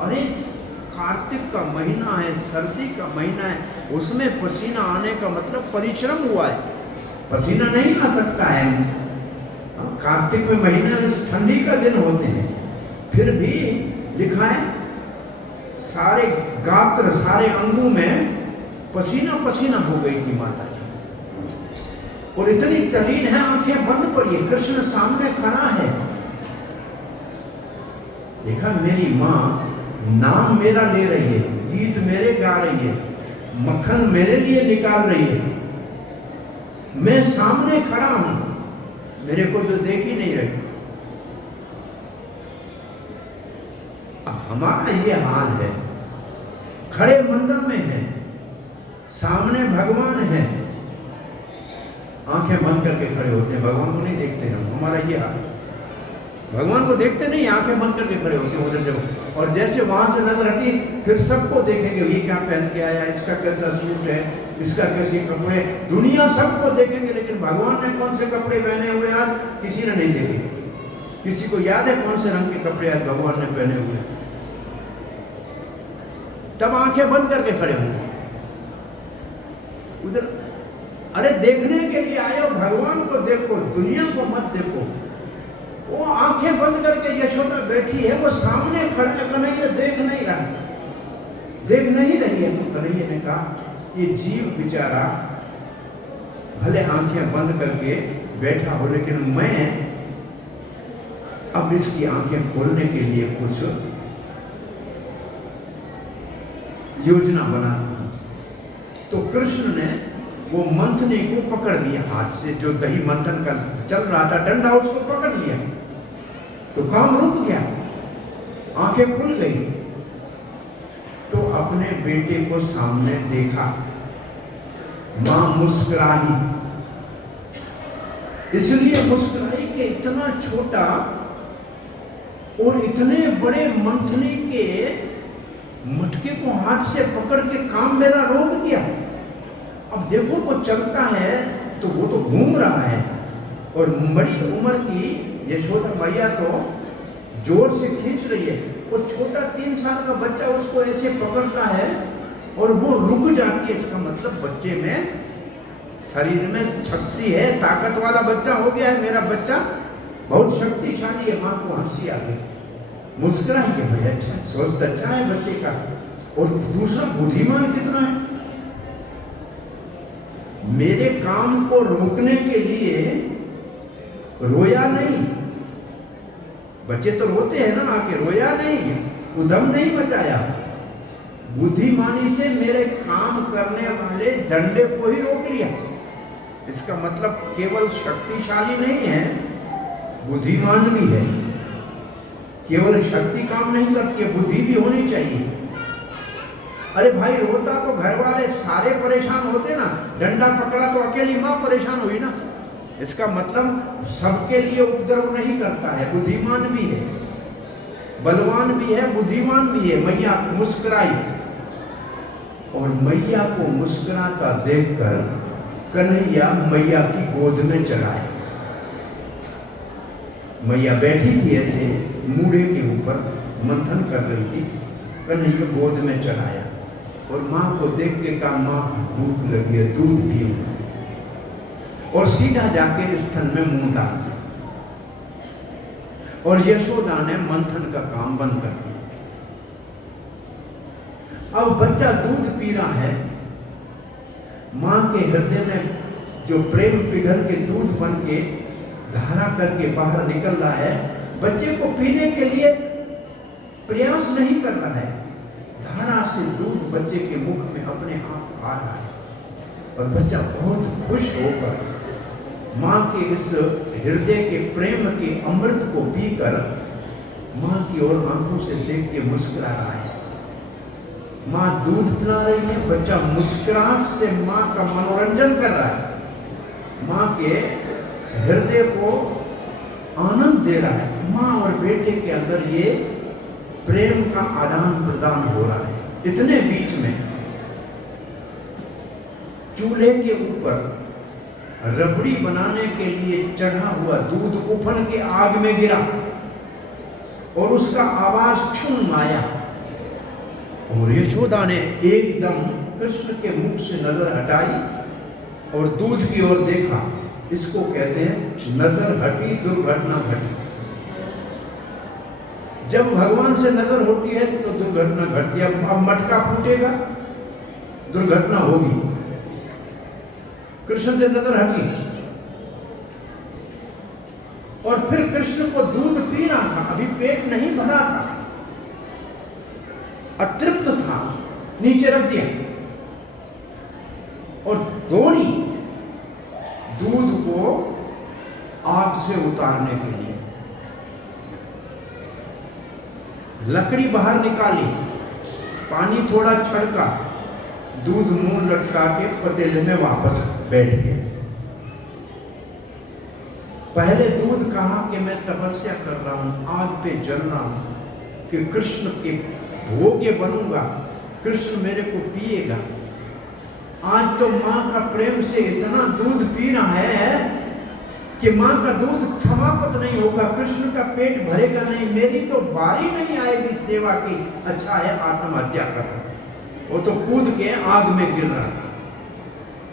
अरे कार्तिक का महीना है, सर्दी का महीना है, उसमें पसीना आने का मतलब परिश्रम हुआ है, पसीना नहीं आ सकता है। कार्तिक में महीने में ठंडी का दिन होते हैं, फिर भी लिखा है सारे गात्र, सारे अंगों में पसीना पसीना हो गई थी माता जी। और इतनी तलीन है, आंखें बंद पड़ी है, कृष्ण सामने खड़ा है। देखा मेरी माँ नाम मेरा ले रही है, गीत मेरे गा रही है, मक्खन मेरे लिए निकाल रही है, मैं सामने खड़ा हूं, मेरे को तो देख ही नहीं रही। हमारा ये हाल है, खड़े मंदिर में है, सामने भगवान है, आंखें बंद करके खड़े होते हैं, भगवान को नहीं देखते हम। हमारा ये हाल है, भगवान को देखते नहीं, आंखें बंद करके खड़े होते हैं उधर जब। और जैसे वहां से नजर हटी फिर सबको देखेंगे, ये क्या पहन के आया, इसका कैसा सूट है, इसका कैसे कपड़े, दुनिया सबको देखेंगे, लेकिन भगवान ने कौन से कपड़े पहने हुए आज किसी ने नहीं देखे। किसी को याद है कौन से रंग के कपड़े आज भगवान ने पहने हुए? तब आंखें बंद करके खड़े होंगे उधर। अरे देखने के लिए आए हो, भगवान को देखो, दुनिया को मत देखो। वो आंखें बंद करके यशोदा बैठी है, वो सामने खड़ा है, कन्हैया देख नहीं रहा, देख नहीं रही है। तो कन्हैया ने कहा ये जीव बेचारा भले आंखें बंद करके बैठा हो, लेकिन मैं अब इसकी आंखें खोलने के लिए कुछ योजना बनाता हूं। तो कृष्ण ने वो मंथनी को पकड़ लिया हाथ से, जो दही मंथन का चल रहा था, डंडा उसको पकड़ लिया, तो काम रुक गया, आंखें खुल गई। तो अपने बेटे को सामने देखा, मां मुस्कुराई, इसलिए मुस्कुराई कि इतना छोटा और इतने बड़े मंथनी के मटके को हाथ से पकड़ के काम मेरा रोक दिया। अब देखो वो चलता है तो वो तो घूम रहा है, और बड़ी उम्र की यशोदा मैया तो जोर से खींच रही है, और छोटा 3 साल का बच्चा उसको ऐसे पकड़ता है और वो रुक जाती है। इसका मतलब बच्चे में, शरीर में शक्ति है, ताकत वाला बच्चा हो गया है मेरा बच्चा, बहुत शक्तिशाली है। मां को हंसी आ गई, मुस्कुराई के, भाई अच्छा, स्वस्थ अच्छा है बच्चे का, और दूसरा बुद्धिमान कितना है। मेरे काम को रोकने के लिए रोया नहीं, बच्चे तो रोते हैं ना आके, रोया नहीं, उधम नहीं मचाया, बुद्धिमानी से मेरे काम करने वाले डंडे को ही रोक लिया। इसका मतलब केवल शक्तिशाली नहीं है, बुद्धिमान भी है। केवल शक्ति काम नहीं करती है, बुद्धि भी होनी चाहिए। अरे भाई रोता तो घर वाले सारे परेशान होते ना, डंडा पकड़ा तो अकेली मां परेशान हुई ना। इसका मतलब सबके लिए उपद्रव नहीं करता है, बुद्धिमान भी है, बलवान भी है, बुद्धिमान भी है। मैया मुस्कुराई, और मैया को मुस्कुराता देखकर कन्हैया मैया की गोद में चढ़ाए। मैया बैठी थी ऐसे मूढ़े के ऊपर, मंथन कर रही थी, कन्हैया गोद में चढ़ाया और माँ को देख के कहा, माँ भूख लगी है, दूध पियो। और सीधा जाके स्तन में मुंह डाल दिया। और यशोदा ने मंथन का काम बंद कर दिया। अब बच्चा दूध पी रहा है, मां के हृदय में जो प्रेम पिघल के दूध बन के धारा करके बाहर निकल रहा है, बच्चे को पीने के लिए प्रयास नहीं कर रहा है, धारा से दूध बच्चे के मुख में अपने आप आ रहा है। और बच्चा बहुत खुश होकर मां के इस हृदय के प्रेम के अमृत को पीकर मां की ओर आंखों से देख के मुस्कुरा रहा है। मां दूध पिला रही है, बच्चा मुस्कुराहट से मां का मनोरंजन कर रहा है, मां के हृदय को आनंद दे रहा है। मां और बेटे के अंदर ये प्रेम का आदान प्रदान हो रहा है। इतने बीच में चूल्हे के ऊपर रबड़ी बनाने के लिए चढ़ा हुआ दूध उफन के आग में गिरा और उसका आवाज क्षुण आया। और यशोदा ने एकदम कृष्ण के मुख से नजर हटाई और दूध की ओर देखा। इसको कहते हैं नजर हटी दुर्घटना घटी। जब भगवान से नजर होती है तो दुर्घटना घटती है। अब मटका फूटेगा, दुर्घटना होगी। कृष्ण से नजर हटी और फिर कृष्ण को दूध पी रहा था, अभी पेट नहीं भरा था, अतृप्त था, नीचे रख दिया और दौड़ी दूध को आग से उतारने के लिए। लकड़ी बाहर निकाली, पानी थोड़ा छड़का, दूध मुंह लटका के पतीले में वापस बैठ गए। पहले दूध कहा कि मैं तपस्या कर रहा हूं, आग पे जल रहा हूं कि कृष्ण के भोग्य बनूंगा, कृष्ण मेरे को पिएगा। आज तो मां का प्रेम से इतना दूध पी रहा है कि मां का दूध समाप्त नहीं होगा, कृष्ण का पेट भरेगा नहीं, मेरी तो बारी नहीं आएगी सेवा की। अच्छा है आत्महत्या कर, वो तो कूद के आग में गिर रहा था।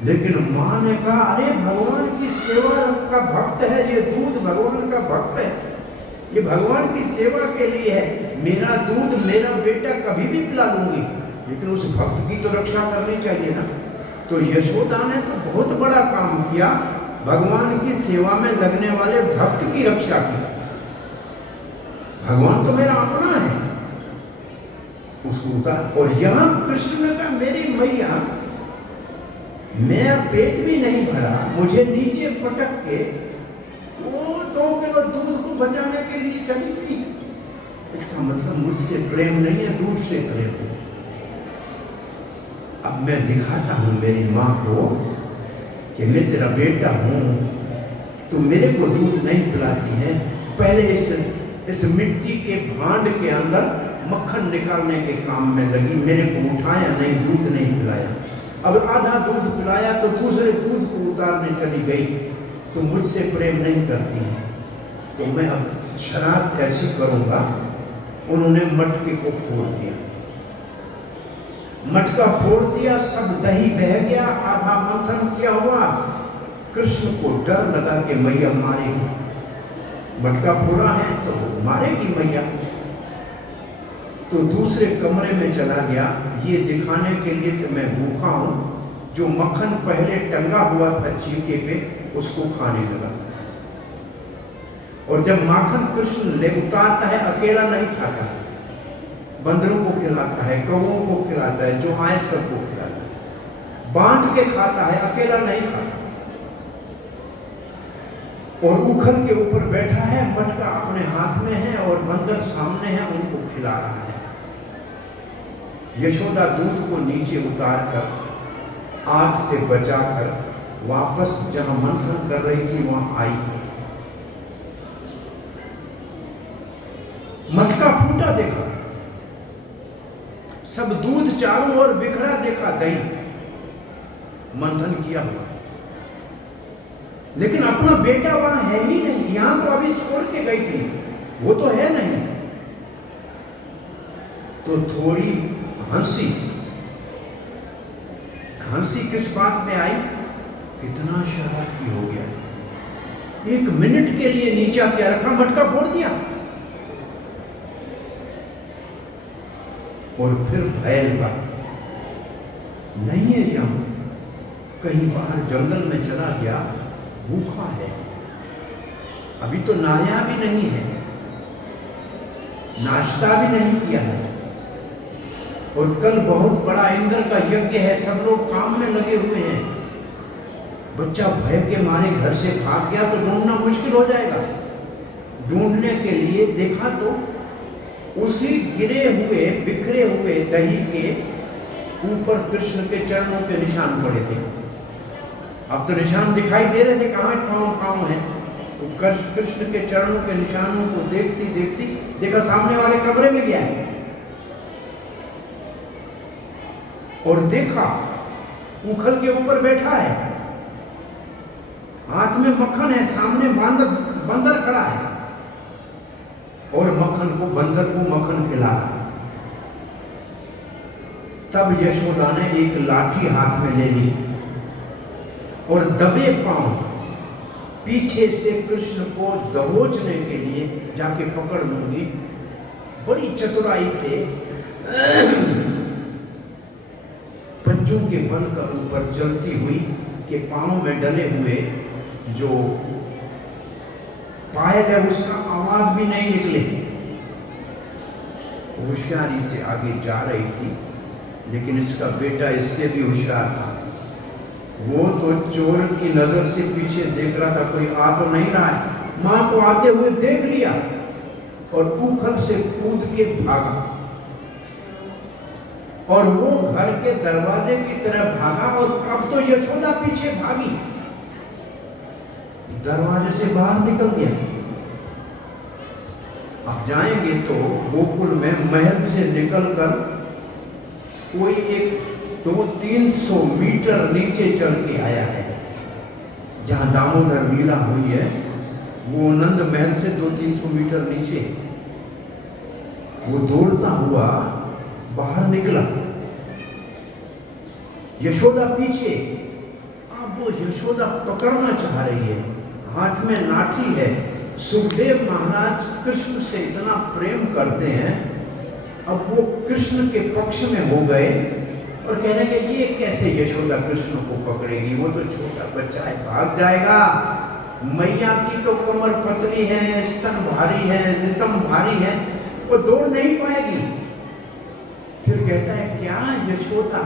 लेकिन मां ने कहा, अरे भगवान की सेवा का भक्त है, ये दूध भगवान का भक्त है, ये भगवान की सेवा के लिए है, मेरा दूध मेरा बेटा कभी भी पिला लूंगी, लेकिन उस भक्त की तो रक्षा करनी चाहिए ना। तो यशोदा ने तो बहुत बड़ा काम किया, भगवान की सेवा में लगने वाले भक्त की रक्षा की। भगवान तो मेरा अपना है, उसको उतार। और यहां कृष्ण का, मेरी मैया, मेरा पेट भी नहीं भरा, मुझे नीचे पटक के वो 2 किलो दूध को बचाने के लिए चली गई। इसका मतलब मुझसे प्रेम नहीं है, दूध से प्रेम है। अब मैं दिखाता हूं मेरी मां को कि मैं तेरा बेटा हूं, तू मेरे को दूध नहीं पिलाती है। पहले इस मिट्टी के भांड के अंदर मक्खन निकालने के काम में लगी, मेरे को उठाया नहीं, दूध नहीं पिलाया। अब आधा दूध पिलाया तो दूसरे दूध को उतारने चली गई। तो मुझसे प्रेम नहीं करती है, तो मैं अब शराब ऐसी करूंगा। उन्होंने मटके को फोड़ दिया, मटका फोड़ दिया, सब दही बह गया, आधा मंथन किया हुआ। कृष्ण को डर लगा कि मैया मारेगी, मटका फोड़ा है तो मारेगी मैया। तो दूसरे कमरे में चला गया, ये दिखाने के लिए तो मैं भूखा हूं। जो मक्खन पहले टंगा हुआ था चीके पे, उसको खाने लगा। और जब माखन कृष्ण ले उतारता है, अकेला नहीं खाता, बंदरों को खिलाता है, कौओं को खिलाता है, जो आए सबको खिलाता है, बांट के खाता है, अकेला नहीं खाता। और उखल के ऊपर बैठा है, मटका अपने हाथ में है और बंदर सामने है, उनको खिला रहा है। यशोदा दूध को नीचे उतार कर, आग से बचाकर वापस जहां मंथन कर रही थी वहां आई। मटका फूटा देखा, सब दूध चारों ओर बिखरा देखा, दही मंथन किया हुआ। लेकिन अपना बेटा वहां है ही नहीं, यहां तो अभी छोड़ के गई थी, वो तो है नहीं। तो थोड़ी हंसी, हंसी किस बात में आई? कितना शरारती हो गया, 1 मिनट के लिए नीचा क्या रखा, मटका फोड़ दिया। और फिर भय लगा, नहीं है यहाँ, कहीं बाहर जंगल में चला गया, भूखा है, अभी तो नहाया भी नहीं है, नाश्ता भी नहीं किया है, और कल बहुत बड़ा इंद्र का यज्ञ है, सब लोग काम में लगे हुए हैं। बच्चा भय के मारे घर से भाग गया तो ढूंढना मुश्किल हो जाएगा। ढूंढने के लिए देखा तो उसी गिरे हुए बिखरे हुए दही के ऊपर कृष्ण के चरणों के निशान पड़े थे। अब तो निशान दिखाई दे रहे थे, कहाँ पाँव है। तो कृष्ण के चरणों के निशानों को देखती देखती देखा सामने वाले कमरे में गया और देखा उखल के ऊपर बैठा है, हाथ में मक्खन है, सामने बंदर खड़ा है और बंदर को मक्खन खिला रहा है। तब यशोदा ने एक लाठी हाथ में ले ली और दबे पांव पीछे से कृष्ण को दबोचने के लिए जाके पकड़ लूंगी, बड़ी चतुराई से पंजों के बल का ऊपर चलती हुई के पांव में डले हुए जो पायल है उसका आवाज भी नहीं निकले। होशियारी से आगे जा रही थी, लेकिन इसका बेटा इससे भी होशियार था। वो तो चोर की नजर से पीछे देख रहा था, कोई आ तो नहीं रहा है। मां को आते हुए देख लिया और उखल से कूद के भागा और वो घर के दरवाजे की तरफ भागा और अब तो यशोदा पीछे भागी, दरवाजे से बाहर निकल गया। अब जाएंगे तो गोकुल में महल से निकलकर कोई एक 200-300 मीटर नीचे चल के आया है, जहां दामोदर लीला हुई है वो नंद महल से 200-300 मीटर नीचे। वो दौड़ता हुआ बाहर निकला, यशोदा पीछे। अब वो यशोदा पकड़ना चाह रही है, हाथ में लाठी है। सुखदेव महाराज कृष्ण से इतना प्रेम करते हैं, अब वो कृष्ण के पक्ष में हो गए और कह रहे हैं ये कैसे यशोदा कृष्ण को पकड़ेगी, वो तो छोटा बच्चा है, भाग जाएगा। मैया की तो कमर पतली है, स्तन भारी है, नितंब भारी है, वो दौड़ नहीं पाएगी। फिर कहता है क्या यशोदा,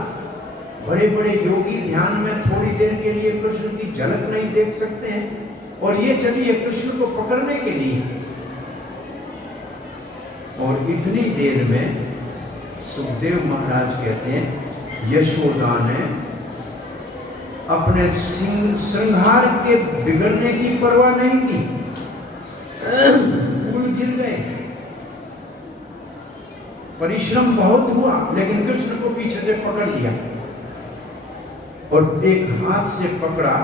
बड़े बड़े योगी ध्यान में थोड़ी देर के लिए कृष्ण की झलक नहीं देख सकते हैं, और ये चलिए कृष्ण को पकड़ने के लिए। और इतनी देर में सुखदेव महाराज कहते हैं यशोदा ने अपने श्रृंगार के बिगड़ने की परवाह नहीं की। फूल गिर गए, परिश्रम बहुत हुआ, लेकिन कृष्ण को पीछे से पकड़ लिया और एक हाथ से पकड़ा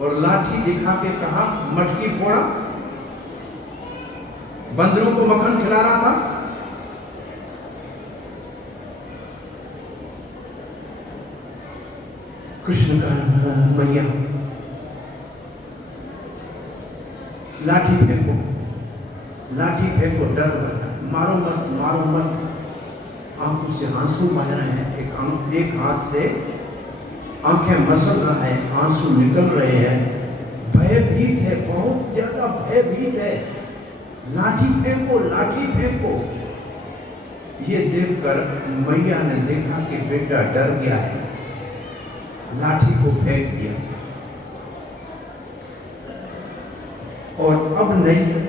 और लाठी दिखा के कहा मटकी फोड़ा। बंदरों को मक्खन खिला रहा था, कृष्ण का मैया लाठी फेंको, लाठी फेंको, डर मारो मत, मारो मत। आंखों से आंसू बह रहे हैं, एक हाथ से आंखें मसल रहा है, आंसू निकल रहे हैं, भयभीत है, बहुत ज्यादा भयभीत है। लाठी फेंको, लाठी फेंको। ये देखकर मैया ने देखा कि बेटा डर गया है, लाठी को फेंक दिया और अब नहीं,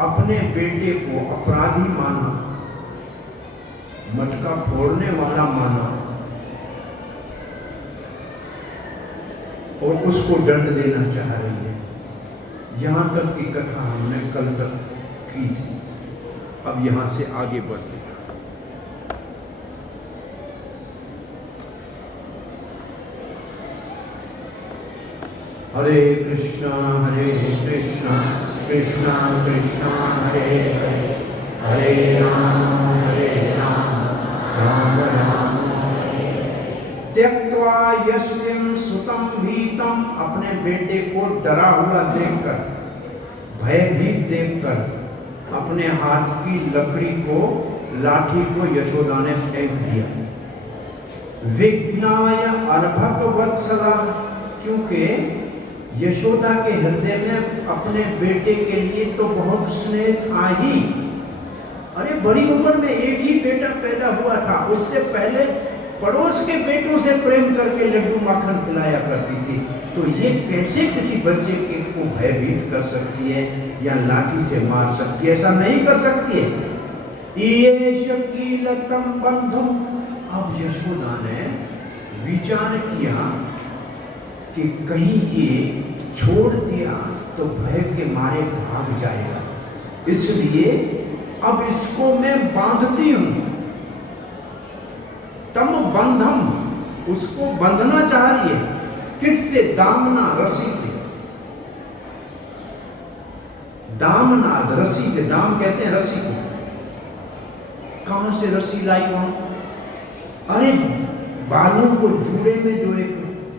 अपने बेटे को अपराधी माना, मटका फोड़ने वाला माना और उसको दंड देना चाह रही है। यहां तक की कथा हमने कल तक की थी। अब यहां से आगे बढ़ते हैं। हरे कृष्णा कृष्णा कृष्णा हरे हरे, हरे राम राम राम त्यक्त्वा यष्टिं सुतं भीतम, अपने बेटे को डरा हुआ देखकर, भयभीत देखकर अपने हाथ की लकड़ी को, लाठी को यशोदा ने फेंक दिया। विघ्नाय अर्भक वत्सला, क्योंकि यशोदा के हृदय में अपने बेटे के लिए तो बहुत स्नेह था ही। अरे बड़ी उम्र में एक ही बेटा पैदा हुआ था, उससे पहले पड़ोस के बेटों से प्रेम करके लड्डू माखन खिलाया करती थी, तो ये कैसे किसी बच्चे के को भयभीत कर सकती है या लाठी से मार सकती है? ऐसा नहीं कर सकती है। ईश कीलतम बंधुम, अब यशोदा ने विचार किया कि कहीं ये छोड़ दिया तो भय के मारे भाग जाएगा, इसलिए अब इसको मैं बांधती हूं। तम बंधम, उसको बंधना चाह रही है, किससे? दामना, रस्सी से। दामनाद, रस्सी से, दाम कहते हैं रस्सी को। कहां से रस्सी लाई वहां? अरे बालों को जूड़े में जो एक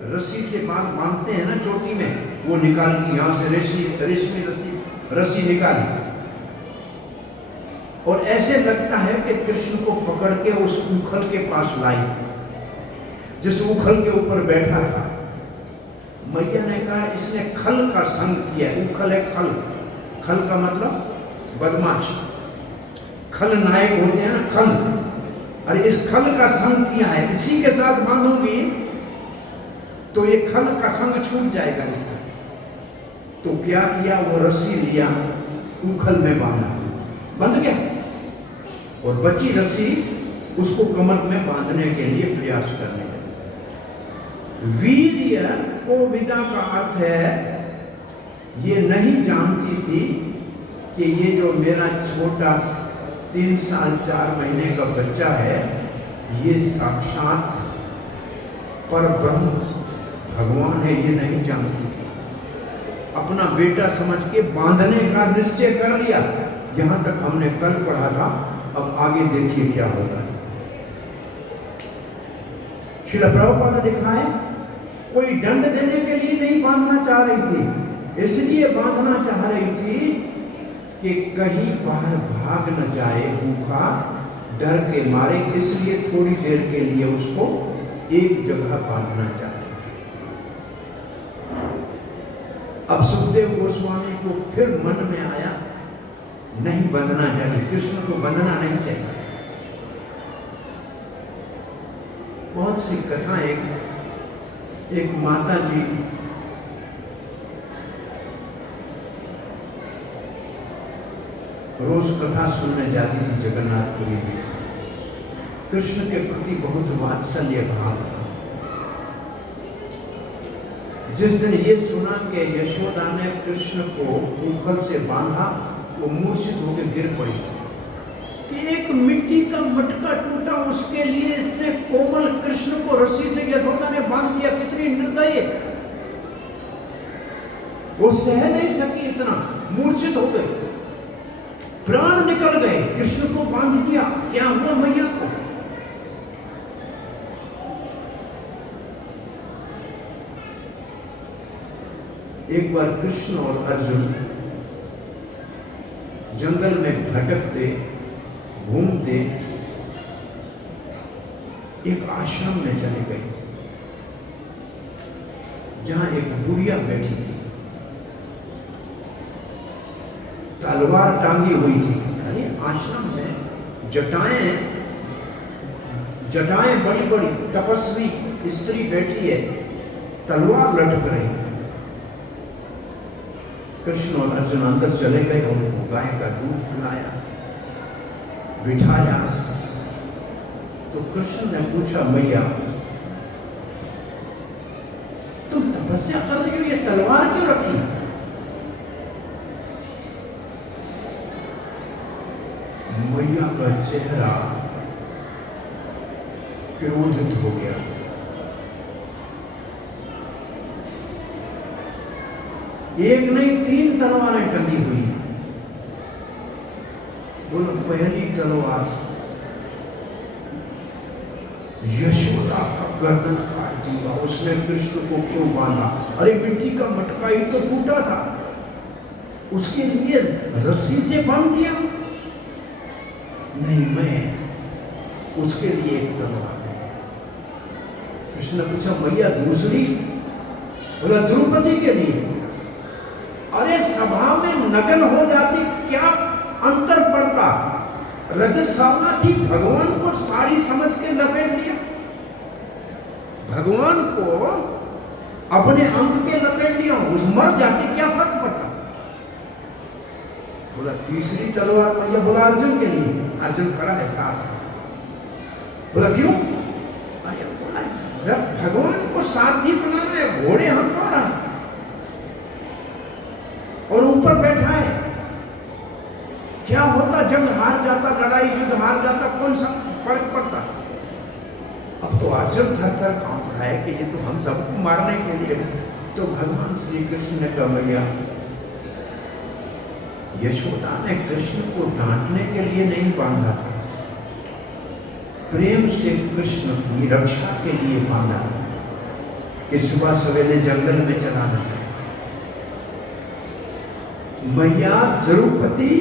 रस्सी से बाल बांधते हैं ना चोटी में, वो निकाल की, यहां से रेशमी रस्सी निकाली, और ऐसे लगता है कि कृष्ण को पकड़ के उस उखल के पास लाई, जिस उखल के ऊपर बैठा था। मैया ने कहा इसने खल का संग किया। उखल है खल, खल का मतलब बदमाश, खल नायक होते हैं ना, खल। अरे इस खल का संग किया है, इसी के साथ बांधूंगी तो ये खल का संग छूट जाएगा इसका। तो क्या किया, वो रस्सी लिया, उखल में बांधा, बंध गया, और बची रस्सी उसको कमर में बांधने के लिए प्रयास करने लगे। वीर्य को विदा का अर्थ है, ये नहीं जानती थी कि ये जो मेरा छोटा 3 साल 4 महीने का बच्चा है, ये साक्षात पर ब्रह्म भगवान है, ये नहीं जानती थी। अपना बेटा समझ के बांधने का निश्चय कर लिया। यहां तक हमने कल पढ़ा था, अब आगे देखिए क्या होता है। श्रील प्रभुपाद ने लिखा है, कोई दंड देने के लिए नहीं बांधना चाह रही थी, इसलिए बांधना चाह रही थी कि कहीं बाहर भाग न जाए भूखा, डर के मारे, इसलिए थोड़ी देर के लिए उसको एक जगह बांधना चाह रही थी। अब सुखदेव गोस्वामी को फिर मन में आया, नहीं बंधना चाहिए, कृष्ण को बंधना नहीं चाहिए। बहुत सी कथा, एक माता जी रोज कथा सुनने जाती थी जगन्नाथपुरी में। कृष्ण के प्रति बहुत वात्सल्य भाव था। जिस दिन ये सुना कि यशोदा ने कृष्ण को उखल से बांधा, वो मूर्छित होकर गिर पड़ी कि एक मिट्टी का मटका टूटा, उसके लिए इसने कोमल कृष्ण को रस्सी से यशोदा ने बांध दिया। कितनी निर्दयी है, वो सह नहीं सकी, इतना मूर्छित हो गई, प्राण निकल गए। कृष्ण को बांध दिया, क्या हुआ मैया को? एक बार कृष्ण और अर्जुन जंगल में भटकते घूमते एक आश्रम में चले गए, जहां एक बुढ़िया बैठी थी, तलवार टांगी हुई थी। अरे आश्रम में जटाएं बड़ी बड़ी तपस्वी स्त्री बैठी है, तलवार लटक रही है। कृष्ण और अर्जुन अंदर चले गए, उनको गाय का दूध पिलाया, बिठाया। तो कृष्ण ने पूछा, मैया तुम तपस्या कर रही हो, ये तलवार क्यों रखी? मैया का चेहरा क्रोधित हो गया। एक नहीं 3 तलवारें टंगी हुई हैं। बोलो पहली तलवार यशोदा का गर्दन काट दिया। उसने कृष्ण को क्यों बांधा? अरे मिट्टी का मटका ही तो टूटा था, उसके लिए रस्सी से बांध दिया? नहीं, मैं उसके लिए एक तलवार है। कृष्ण ने पूछा मैया दूसरी? बोला द्रौपदी के लिए। अरे सभा में नग्न हो जाती, क्या अंतर पड़ता? रजस्वाला थी, भगवान को साड़ी समझ के लपेट लिया, भगवान को अपने अंग के लपेट लिया, उस मर जाती, क्या फर्क पड़ता? बोला तीसरी तलवार मैया? बोला अर्जुन के लिए। अर्जुन खड़ा है साथ। बोला क्यों? अरे बोला जब भगवान को साथी बनाना है, घोड़े हम रहा है और ऊपर बैठा है, क्या होता जंग हार जाता, लड़ाई युद्ध हार जाता, कौन सा फर्क पड़ता? अब तो अर्जुन थर थर कांप रहा है कि ये तो हम सबको मारने के लिए। तो भगवान श्री कृष्ण ने कहा भैया यशोदा ने कृष्ण को डांटने के लिए नहीं बांधा था, प्रेम से कृष्ण की रक्षा के लिए बांधा कि सुबह सवेरे जंगल में चला न जाए। मैया द्रौपदी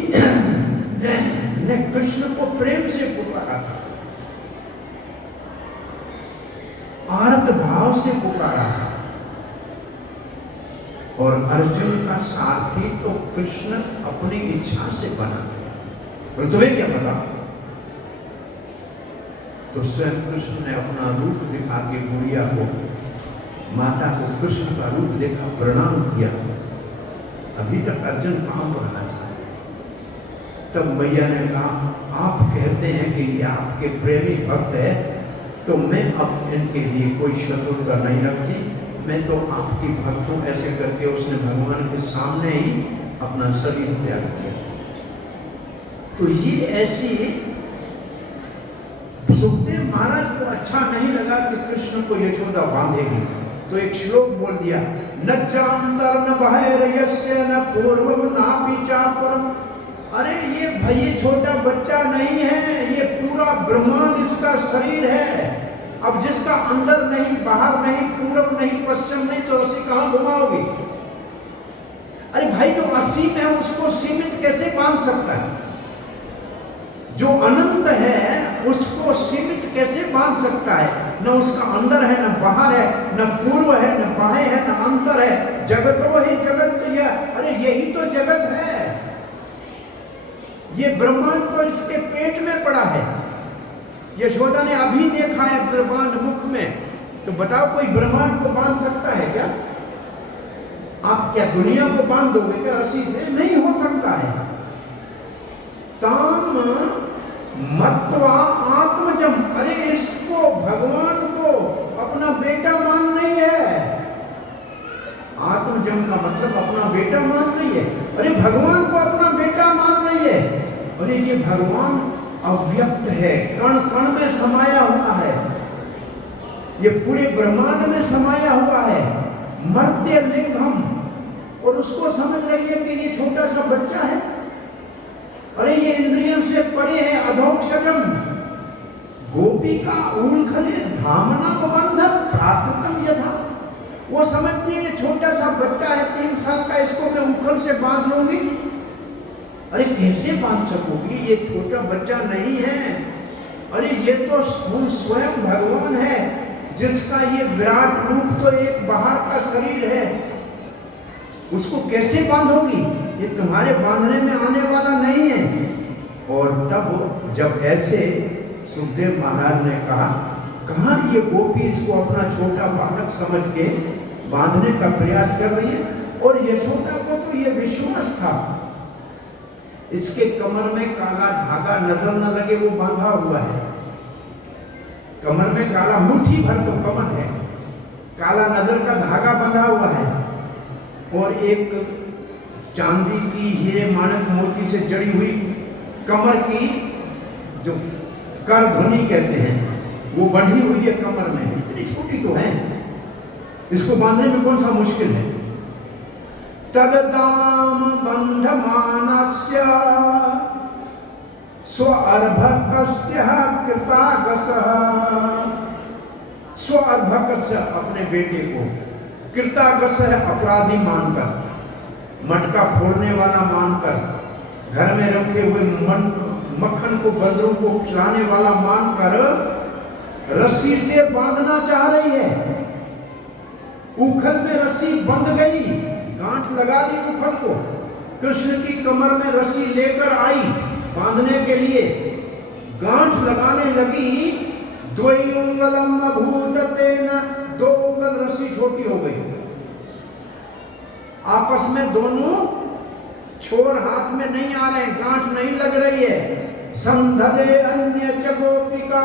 ने कृष्ण को प्रेम से पुकारा था, आर्त भाव से पुकारा था, और अर्जुन का सारथी तो कृष्ण अपनी इच्छा से बना गया। और तुम्हें क्या पता? तो स्वयं कृष्ण ने अपना रूप दिखा के गुड़िया को, माता को कृष्ण का रूप देखा, प्रणाम किया। अभी तक अर्जुन कांप रहा था। तब मैया ने कहा आप कहते हैं कि ये आपके प्रेमी भक्त है, तो मैं अब इनके लिए कोई शत्रुता नहीं रखती, मैं तो आपकी भक्त हूं। ऐसे करके उसने भगवान के सामने ही अपना शरीर त्याग किया। तो ये ऐसी सुखदेव महाराज को अच्छा नहीं लगा कि कृष्ण को यशोदा बांधेगी, तो एक श्लोक बोल दिया, न चांतर न बहरयस्य न पूर्वम नापि चापरम। अरे ये भाई ये छोटा बच्चा नहीं है, ये पूरा ब्रह्मांड इसका शरीर है। अब जिसका अंदर नहीं, बाहर नहीं, पूर्व नहीं, पश्चिम नहीं, तो रस्सी कहां घुमाओगे? अरे भाई जो असीम है उसको सीमित कैसे बांध सकता है? जो अनंत है उसको सीमित कैसे बांध सकता है? न उसका अंदर है, न बाहर है, न पूर्व है, न बाहें है, न अंतर है। जगतो ही जगत चाहिए। अरे यही तो जगत है, ये ब्रह्मांड तो इसके पेट में पड़ा है। यशोदा ने अभी देखा है ब्रह्मांड मुख में, तो बताओ कोई ब्रह्मांड को बांध सकता है क्या? आप क्या दुनिया को बांध दोगे क्या रस्सी से? नहीं हो सकता है। ताम मत्वा आत्मजम। अरे इसको, भगवान को अपना बेटा मान नहीं है। आत्मजम का मतलब अपना बेटा मान नहीं है। अरे भगवान को अपना बेटा मान नहीं है। अरे ये भगवान अव्यक्त है, कण कण में समाया हुआ है, ये पूरे ब्रह्मांड में समाया हुआ है। मर्त्य लिंगम, और उसको समझ रही है कि ये छोटा सा बच्चा है। अरे ये इंद्रियों से परे है, अधोक्षजम। गोपिका ऊलखले धामना बंध प्राकृतम यथा। वो समझती है छोटा सा बच्चा है 3 साल का, इसको मैं उखल से बांध लूंगी। अरे कैसे बांध सकोगी? ये छोटा बच्चा नहीं है। अरे ये तो स्वयं भगवान है, जिसका ये विराट रूप तो एक बाहर का शरीर है, उसको कैसे बांधोगी? ये तुम्हारे बांधने में आने वाला नहीं है। और तब जब ऐसे सुखदेव महाराज ने कहा, कहाँ ये गोपी इसको अपना छोटा बालक समझ के बांधने का प्रयास कर रही है। और यशोदा को तो ये विश्वास था, इसके कमर में काला धागा नजर न लगे वो बांधा हुआ है। कमर में काला, मुट्ठी भर तो कमर है, काला नजर का धागा बंधा हुआ है, और एक चांदी की हीरे माणक मोती से जड़ी हुई कमर की जो कर ध्वनि कहते हैं वो बंधी हुई है कमर में। इतनी छोटी तो है, इसको बांधने में कौन सा मुश्किल है? तददाम बंधमानस्य स्वार्भकस्य कृतागसः। स्वार्भकस्य अपने बेटे को, कृतागसः अपराधी मानकर, मटका फोड़ने वाला मानकर, घर में रखे हुए मक्खन को बंदरों को खिलाने वाला मानकर रस्सी से बांधना चाह रही है। उखल में रस्सी बंध गई, गांठ लगा दी उखल को, कृष्ण की कमर में रस्सी लेकर आई बांधने के लिए, गांठ लगाने लगी। द्वयी उंगलम अभूतेन, 2 उंगल रस्सी छोटी हो गई। आपस में दोनों छोर हाथ में नहीं आ रहे, गांठ नहीं लग रही है। संधदे अन्य च गोपिका।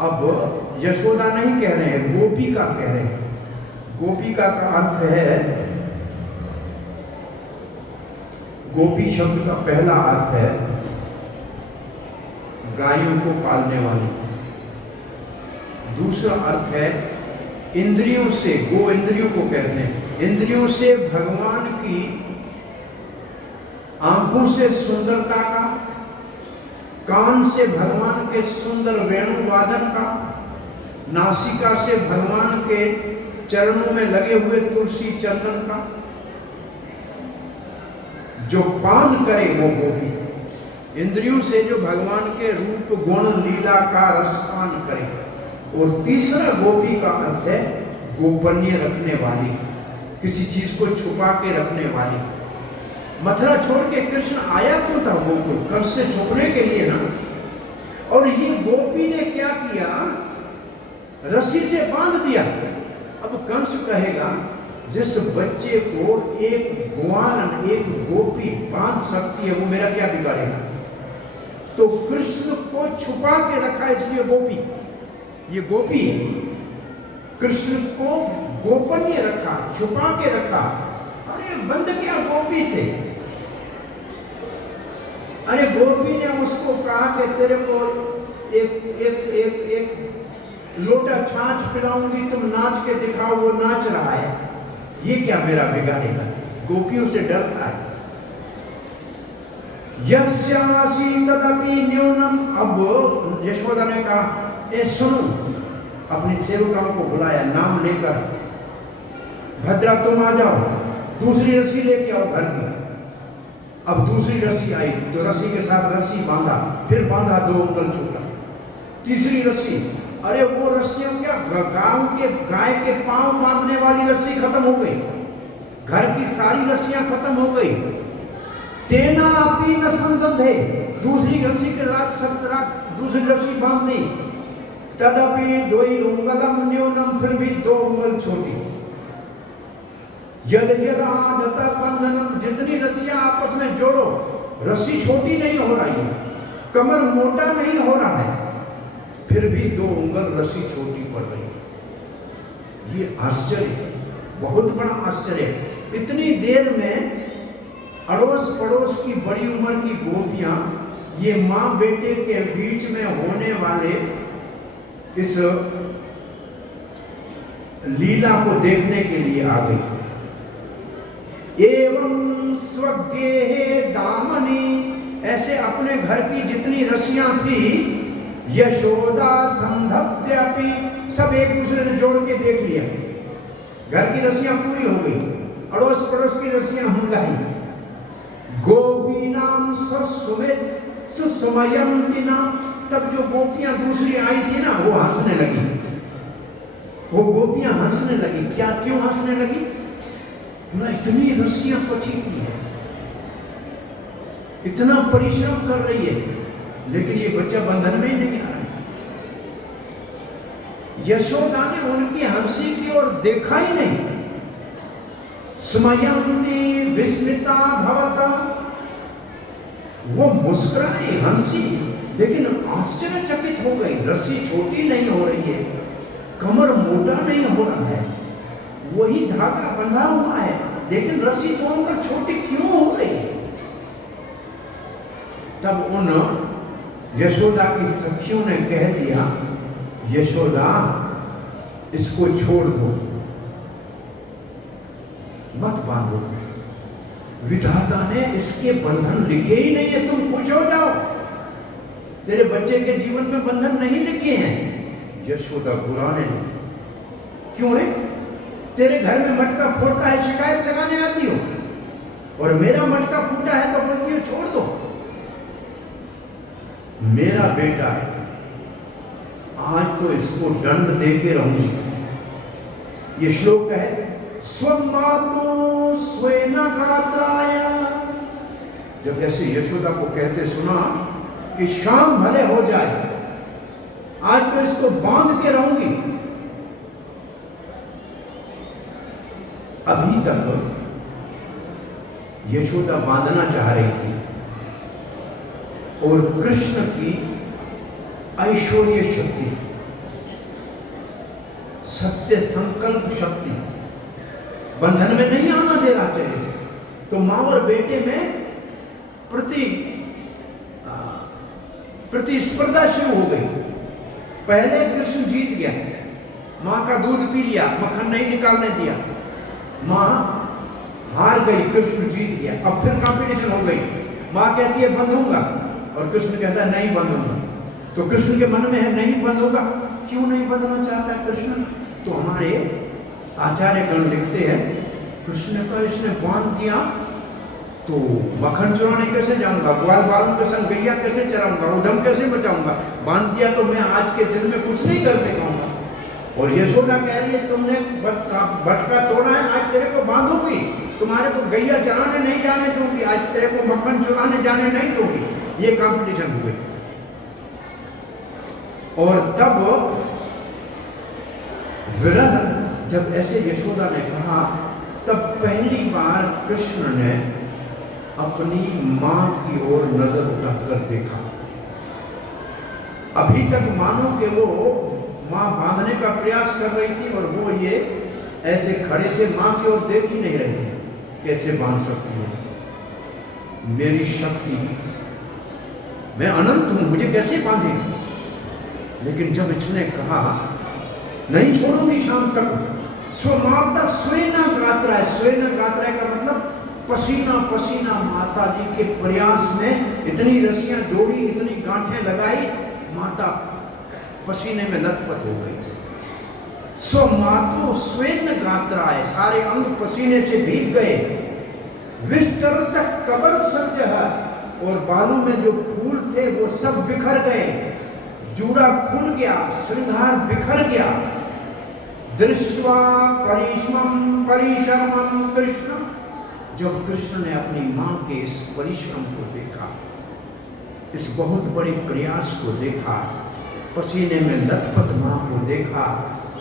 अब यशोदा नहीं कह रहे हैं, गोपिका कह रहे हैं। गोपिका का अर्थ है, गोपी शब्द का पहला अर्थ है गायों को पालने वाली। दूसरा अर्थ है इंद्रियों से, गो इंद्रियों को कहते हैं, इंद्रियों से भगवान की आंखों से सुंदरता का, कान से भगवान के सुंदर वेणु वादन का, नासिका से भगवान के चरणों में लगे हुए तुलसी चंदन का। जो पान करे वो गोपी, इंद्रियों से जो भगवान के रूप गुण लीला का रसपान करे। और तीसरा गोपी का अर्थ है गोपनीय रखने वाली, किसी चीज को छुपा के रखने वाली। मथुरा छोड़ के कृष्ण आया क्यों था? गोकुल कंस से छुपने के लिए ना। और ये गोपी ने क्या किया? रस्सी से बांध दिया। अब कंस कहेगा जिस बच्चे को एक ग्वालन, एक गोपी बांध सकती है, वो मेरा क्या बिगाड़ेगा? तो कृष्ण को छुपा के रखा, इसलिए गोपी, ये गोपी कृष्ण को गोपनीय रखा, छुपा के रखा। अरे बंद किया गोपी से। अरे गोपी ने उसको कहा कि तेरे को एक लोटा छाछ पिलाऊंगी, तुम नाच के दिखाओ। वो नाच रहा है, ये क्या मेरा बिगाड़ेगा? गोपियों से डरता है। यस्यासी तदपि न्यूनम। अब यशोदा ने कहा, ए सुनो, अपनी सेवकाओं को बुलाया नाम लेकर, भद्रा तुम आ जाओ, दूसरी रस्सी लेके आओ घर की। अब दूसरी रस्सी आई तो रस्सी के साथ रस्सी बांधा, फिर बांधा 2 उंगल छोटा। तीसरी रस्सी, अरे वो रस्सियां क्या, गाय के पांव बांधने वाली रस्सी खत्म हो गई, घर की सारी रस्सियां खत्म हो गई। तेना अपी न संदधे, दूसरी रस्सी के साथ दूसरी रस्सी बांध ली। तदपि 2 उंगलम न्यूनम, फिर भी 2 उंगल छोटी। यद यदादत बंधनम, जितनी रस्सियां आपस में जोड़ो, रस्सी छोटी नहीं हो रही है, कमर मोटा नहीं हो रहा है, फिर भी 2 उंगल रस्सी छोटी पड़ रही है। ये आश्चर्य, बहुत बड़ा आश्चर्य। इतनी देर में अड़ोस पड़ोस की बड़ी उम्र की गोपियां ये माँ बेटे के बीच में होने वाले इस लीला को देखने के लिए आ गई। एवं स्वज्ञे दामनी, ऐसे अपने घर की जितनी रस्सियां थी, यशोदा संधप्त्यपि, सब एक दूसरे से जोड़ के देख लिया। घर की रस्सियां पूरी हो गई, अड़ोस पड़ोस की रस्सियां हंगाई। गोपीनाम सुसमयंतिना, तब जो गोपियां दूसरी आई थी ना, वो हंसने लगी। वो गोपियां हंसने लगी। क्या, क्यों हंसने लगी? ना इतनी रस्सियां पची हुई है, इतना परिश्रम कर रही है, लेकिन ये बच्चा बंधन में ही नहीं आ रहा है। यशोदा ने उनकी हंसी की ओर देखा ही नहीं। स्मयंती विस्मिता भवता, वो मुस्कुराई, हंसी, लेकिन आश्चर्यचकित हो गई। रस्सी छोटी नहीं हो रही है, कमर मोटा नहीं हो रहा है, वही धागा बंधा हुआ है, लेकिन रस्सी तोड़कर छोटी क्यों हो रही है? तब उन यशोदा की सखियों ने कह दिया, यशोदा इसको छोड़ दो। मत बांधो। विधाता ने इसके बंधन लिखे ही नहीं है, तुम खुश हो जाओ। तेरे बच्चे के जीवन में बंधन नहीं लिखे हैं। यशोदा बुरा ने लिखे। क्यों रे? तेरे घर में मटका फोड़ता है, शिकायत लगाने आती हो, और मेरा मटका फूटा है तो बोलती हो छोड़ दो। मेरा बेटा है, आज तो इसको दंड दे के रहूंगी। ये श्लोक है, स्वमातु स्वेन गात्राय। जब ऐसे यशोदा को कहते सुना कि शाम भले हो जाए, आज तो इसको बांध के रहूंगी। अभी तक यशोदा बांधना चाह रही थी, और कृष्ण की ऐश्वर्य शक्ति, सत्य संकल्प शक्ति बंधन में नहीं आना देना चाहिए। तो मां और बेटे में प्रतिस्पर्धा शुरू हो गई। पहले कृष्ण जीत गया, मां का दूध पी लिया, मक्खन नहीं निकालने दिया, मां हार गई, कृष्ण जीत गया। अब फिर कंपटीशन हो गई। मां कहती है बंधूंगा, और कृष्ण कहता है नहीं बंधूंगा। तो कृष्ण के मन में है नहीं बंधूंगा। क्यों नहीं बंधना चाहता कृष्ण? तो हमारे आचार्य गण लिखते हैं, कृष्ण को इसने बांध दिया तो मक्खन चुराने कैसे जाऊंगा, ग्वाल बालों के संग गैया कैसे चराऊंगा, उधम कैसे बचाऊंगा। बांध दिया तो मैं आज के दिन में कुछ नहीं कर पाऊंगा। और यशोदा कह रही है तुमने बटका तोड़ा है, आज तेरे को बांधूंगी, तुम्हारे को गैया चराने नहीं जाने दूंगी, आज तेरे को मक्खन चुराने जाने नहीं दूंगी। ये कंपटीशन हुए। और तब विरह जब ऐसे यशोदा ने कहा, तब पहली बार कृष्ण ने अपनी मां की ओर नजर उठाकर देखा। अभी तक मानो कि वो मां बांधने का प्रयास कर रही थी, और वो ये ऐसे खड़े थे, मां की ओर देख ही नहीं रहे थे। कैसे बांध सकती है? मेरी शक्ति, मैं अनंत हूं, मुझे कैसे बांधे? लेकिन जब इसने कहा नहीं छोड़ूंगी शाम तक, स्वमाता स्वेना गात्रा है। स्वेना गात्रा का मतलब पसीना पसीना। माता जी के प्रयास में इतनी रस्सियां जोड़ी, इतनी गांठें लगाई, माता पसीने में लथपथ हो गई। स्वमातु स्वेन गात्रा है, सारे अंग पसीने से भीग गए। विस्तरत कबर सर्जह, और बालों में जो फूल थे वो सब बिखर गए, जूड़ा खुल गया, श्रृंगार बिखर गया। दृष्ट्वा परिश्रमं परिश्रमं कृष्ण, जब कृष्ण ने अपनी मां के इस परिश्रम को देखा, इस बहुत बड़े प्रयास को देखा, पसीने में लथपथ मां को देखा,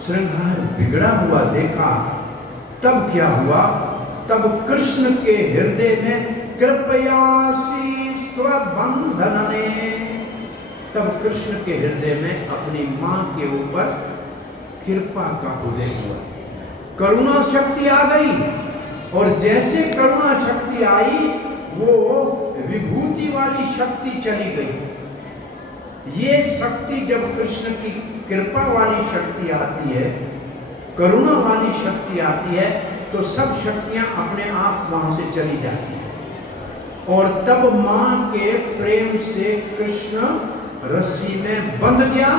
श्रृंगार बिगड़ा हुआ देखा, तब क्या हुआ? तब कृष्ण के हृदय में कृपयासी स्वबंधनने, तब कृष्ण के हृदय में अपनी मां के ऊपर कृपा का उदय हुआ, करुणा शक्ति आ गई। और जैसे करुणा शक्ति आई, वो विभूति वाली शक्ति चली गई। ये शक्ति जब कृष्ण की कृपा वाली शक्ति आती है, करुणा वाली शक्ति आती है, तो सब शक्तियां अपने आप वहां से चली जाती हैं। और तब मां के प्रेम से कृष्ण रस्सी में बंध गया,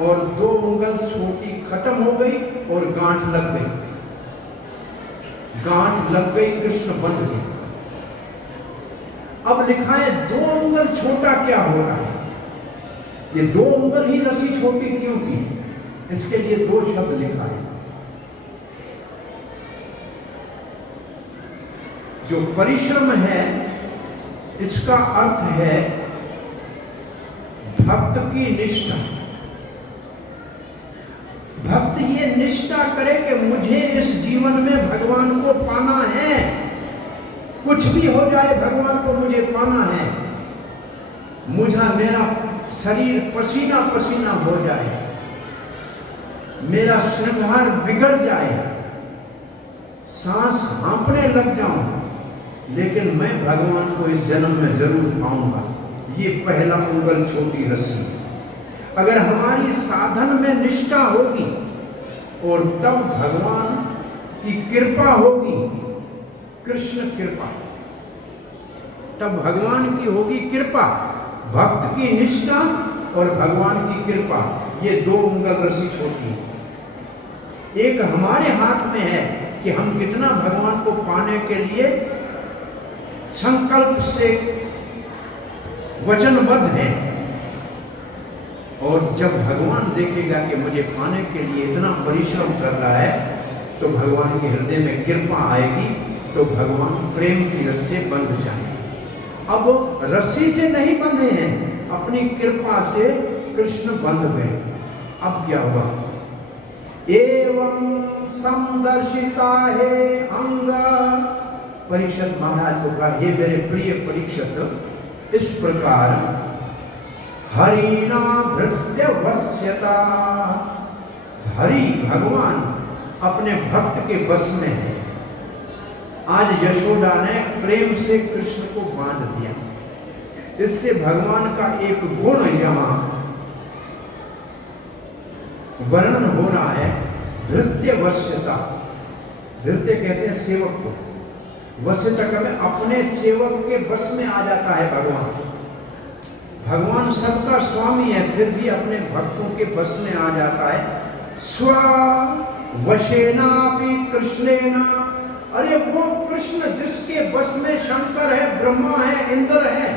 और 2 उंगल छोटी खत्म हो गई और गांठ लग गई। गांठ लग गई, कृष्ण बंध गए। अब लिखा है 2 उंगल छोटा क्या होता है? ये 2 उंगल ही रस्सी छोटी क्यों थी? इसके लिए 2 शब्द लिखा है। जो परिश्रम है, इसका अर्थ है भक्त की निष्ठा। भक्त ये निष्ठा करे कि मुझे इस जीवन में भगवान को पाना है, कुछ भी हो जाए भगवान को मुझे पाना है। मुझे मेरा शरीर पसीना पसीना हो जाए, मेरा श्रृंगार बिगड़ जाए, सांस हाँपने लग जाऊं, लेकिन मैं भगवान को इस जन्म में जरूर पाऊंगा। ये पहला उंगल छोटी रस्सी। अगर हमारी साधन में निष्ठा होगी और तब भगवान की कृपा होगी, कृष्ण कृपा, तब भगवान की होगी कृपा। भक्त की निष्ठा और भगवान की कृपा, ये दो उंगल रस्सी छोटी है। एक हमारे हाथ में है कि हम कितना भगवान को पाने के लिए संकल्प से वचनबद्ध हैं, और जब भगवान देखेगा कि मुझे पाने के लिए इतना परिश्रम कर रहा है, तो भगवान के हृदय में कृपा आएगी, तो भगवान प्रेम की रस्सी से बंध जाएंगे। अब रस्सी से नहीं बंधे हैं, अपनी कृपा से कृष्ण बंध गए। अब क्या हुआ? एवं समदर्शिता है अंग, परीक्षित महाराज को कहा, हे मेरे प्रिय परीक्षित, इस प्रकार हरिणा भृत्य वश्यता, हरि भगवान अपने भक्त के बस में है। आज यशोदा ने प्रेम से कृष्ण को बांध दिया। इससे भगवान का एक गुण यहां वर्णन हो रहा है, धृत्य वश्यता। धृत्य कहते हैं सेवक को, वश्यता में अपने सेवक के बस में आ जाता है भगवान। भगवान सबका स्वामी है, फिर भी अपने भक्तों के बस में आ जाता है। स्व वशेना भी कृष्णेना, अरे वो कृष्ण जिसके बस में शंकर है, ब्रह्मा है, इंद्र है,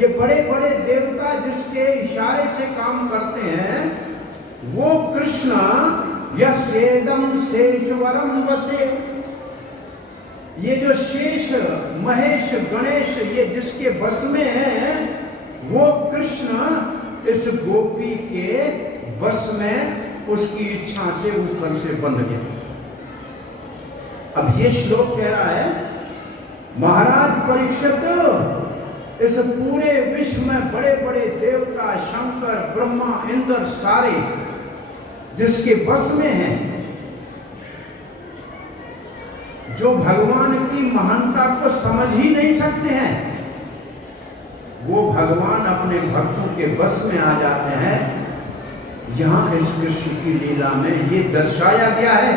ये बड़े बड़े देवता जिसके इशारे से काम करते हैं, वो कृष्ण यसेदम शेषवरम वसे, ये जो शेष महेश गणेश ये जिसके बस में है, वो कृष्ण इस गोपी के बस में उसकी इच्छा से ऊपर से बंध गया। अब ये श्लोक कह रहा है, महाराज परीक्षित, इस पूरे विश्व में बड़े बड़े देवता शंकर ब्रह्मा इंद्र सारे जिसके बस में हैं, जो भगवान की महानता को समझ ही नहीं सकते हैं, वो भगवान अपने भक्तों के बस में आ जाते हैं। यहां इस कृष्ण की लीला में ये दर्शाया गया है,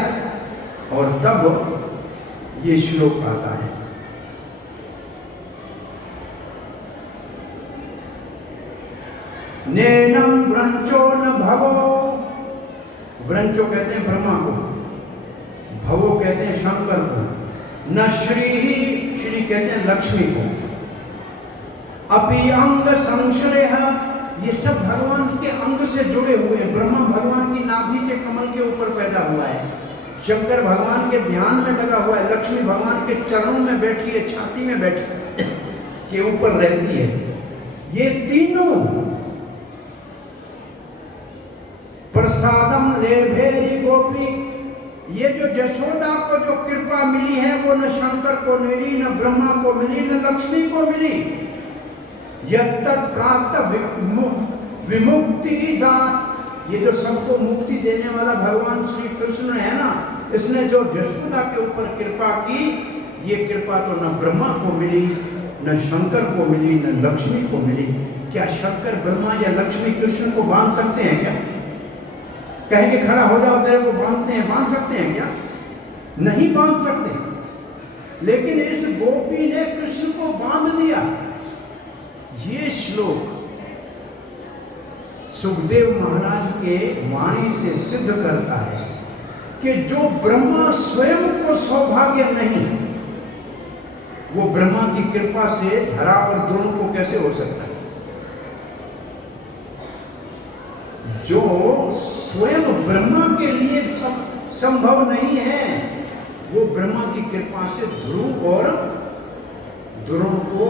और तब ये श्लोक आता है। नैनम व्रंचो न भवो, व्रंचो कहते हैं ब्रह्मा को, भवो कहते हैं शंकर को, न श्री ही, श्री कहते हैं लक्ष्मी को, अपि अंग संश्रय, ये सब भगवान के अंग से जुड़े हुए हैं। ब्रह्मा भगवान की नाभि से कमल के ऊपर पैदा हुआ है, शंकर भगवान के ध्यान में लगा हुआ है, लक्ष्मी भगवान के चरणों में बैठी है, छाती में बैठी के ऊपर रहती है। ये तीनों प्रसादम लेभेरी गोपी, ये जो यशोदा को जो कृपा मिली है, वो न शंकर को मिली, न ब्रह्मा को मिली, न लक्ष्मी को मिली। यत्तत् प्राप्त विमुक्ति दात, ये जो सबको मुक्ति देने वाला भगवान श्री कृष्ण है ना, इसने जो यशोदा के ऊपर कृपा की, ये कृपा तो न ब्रह्मा को मिली, न शंकर को मिली, न लक्ष्मी को मिली। क्या शंकर ब्रह्मा या लक्ष्मी कृष्ण को बांध सकते हैं क्या? कह के खड़ा हो जाओ, तेरे को बांधते हैं, बांध सकते हैं क्या? नहीं बांध सकते। लेकिन इस गोपी ने कृष्ण को बांध दिया। ये श्लोक सुखदेव महाराज के वाणी से सिद्ध करता है कि जो ब्रह्मा स्वयं को सौभाग्य नहीं, वो ब्रह्मा की कृपा से धरा और द्रोण को कैसे हो सकता है? जो स्वयं ब्रह्मा के लिए संभव नहीं है, वो ब्रह्मा की कृपा से ध्रुव और द्रोण को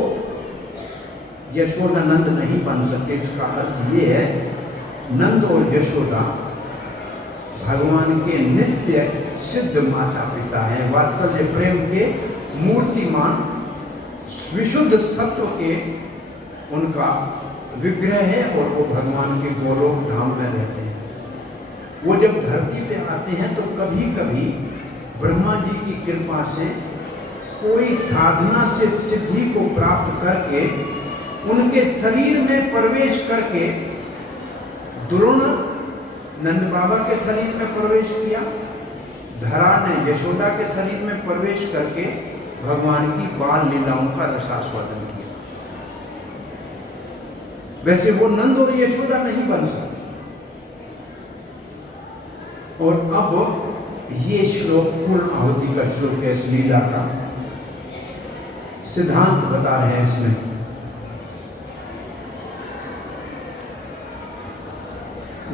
यशोदा नंद नहीं बन सकते। इसका अर्थ ये है, नंद और यशोदा भगवान के नित्य सिद्ध माता पिता हैं, वात्सल्य प्रेम के मूर्तिमान विशुद्ध सत्व के उनका विग्रह है, और वो भगवान के गोलोक धाम में रहते हैं। वो जब धरती पे आते हैं तो कभी कभी ब्रह्मा जी की कृपा से कोई साधना से सिद्धि को प्राप्त करके उनके शरीर में प्रवेश करके, द्रोण नंद बाबा के शरीर में प्रवेश किया, धरा ने यशोदा के शरीर में प्रवेश करके भगवान की बाल लीलाओं का रसास्वादन किया। वैसे वो नंद और यशोदा नहीं बन सकते। और अब ये श्लोक पूर्ण आहुति का श्लोक है, इस लीला का सिद्धांत बता रहे हैं इसमें।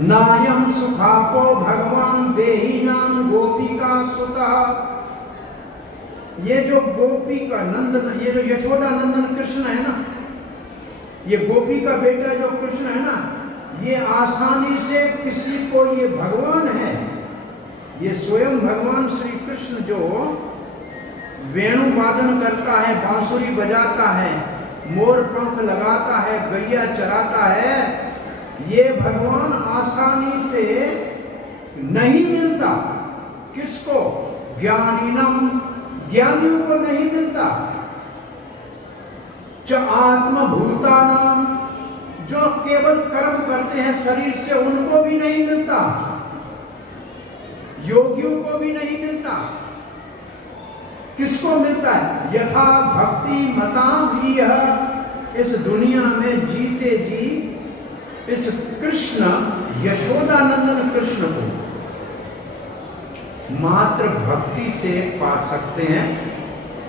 नायम सुखापो भगवान देही नाम गोपिका सुता। ये जो गोपी का नंदन, ये जो यशोदा नंदन कृष्ण है ना, ये गोपी का बेटा जो कृष्ण है ना, ये आसानी से किसी को, ये भगवान है, ये स्वयं भगवान श्री कृष्ण जो वेणु वादन करता है, बांसुरी बजाता है, मोर पंख लगाता है, गैया चराता है, ये भगवान आसानी से नहीं मिलता। किसको? ज्ञानीनम, ज्ञानियों को नहीं मिलता। च आत्मभूतानाम, जो केवल कर्म करते हैं शरीर से, उनको भी नहीं मिलता, योगियों को भी नहीं मिलता। किसको मिलता है? यथा भक्ति मताम ही, इस दुनिया में जीते जी इस कृष्ण यशोदा नंदन कृष्ण को मात्र भक्ति से पा सकते हैं,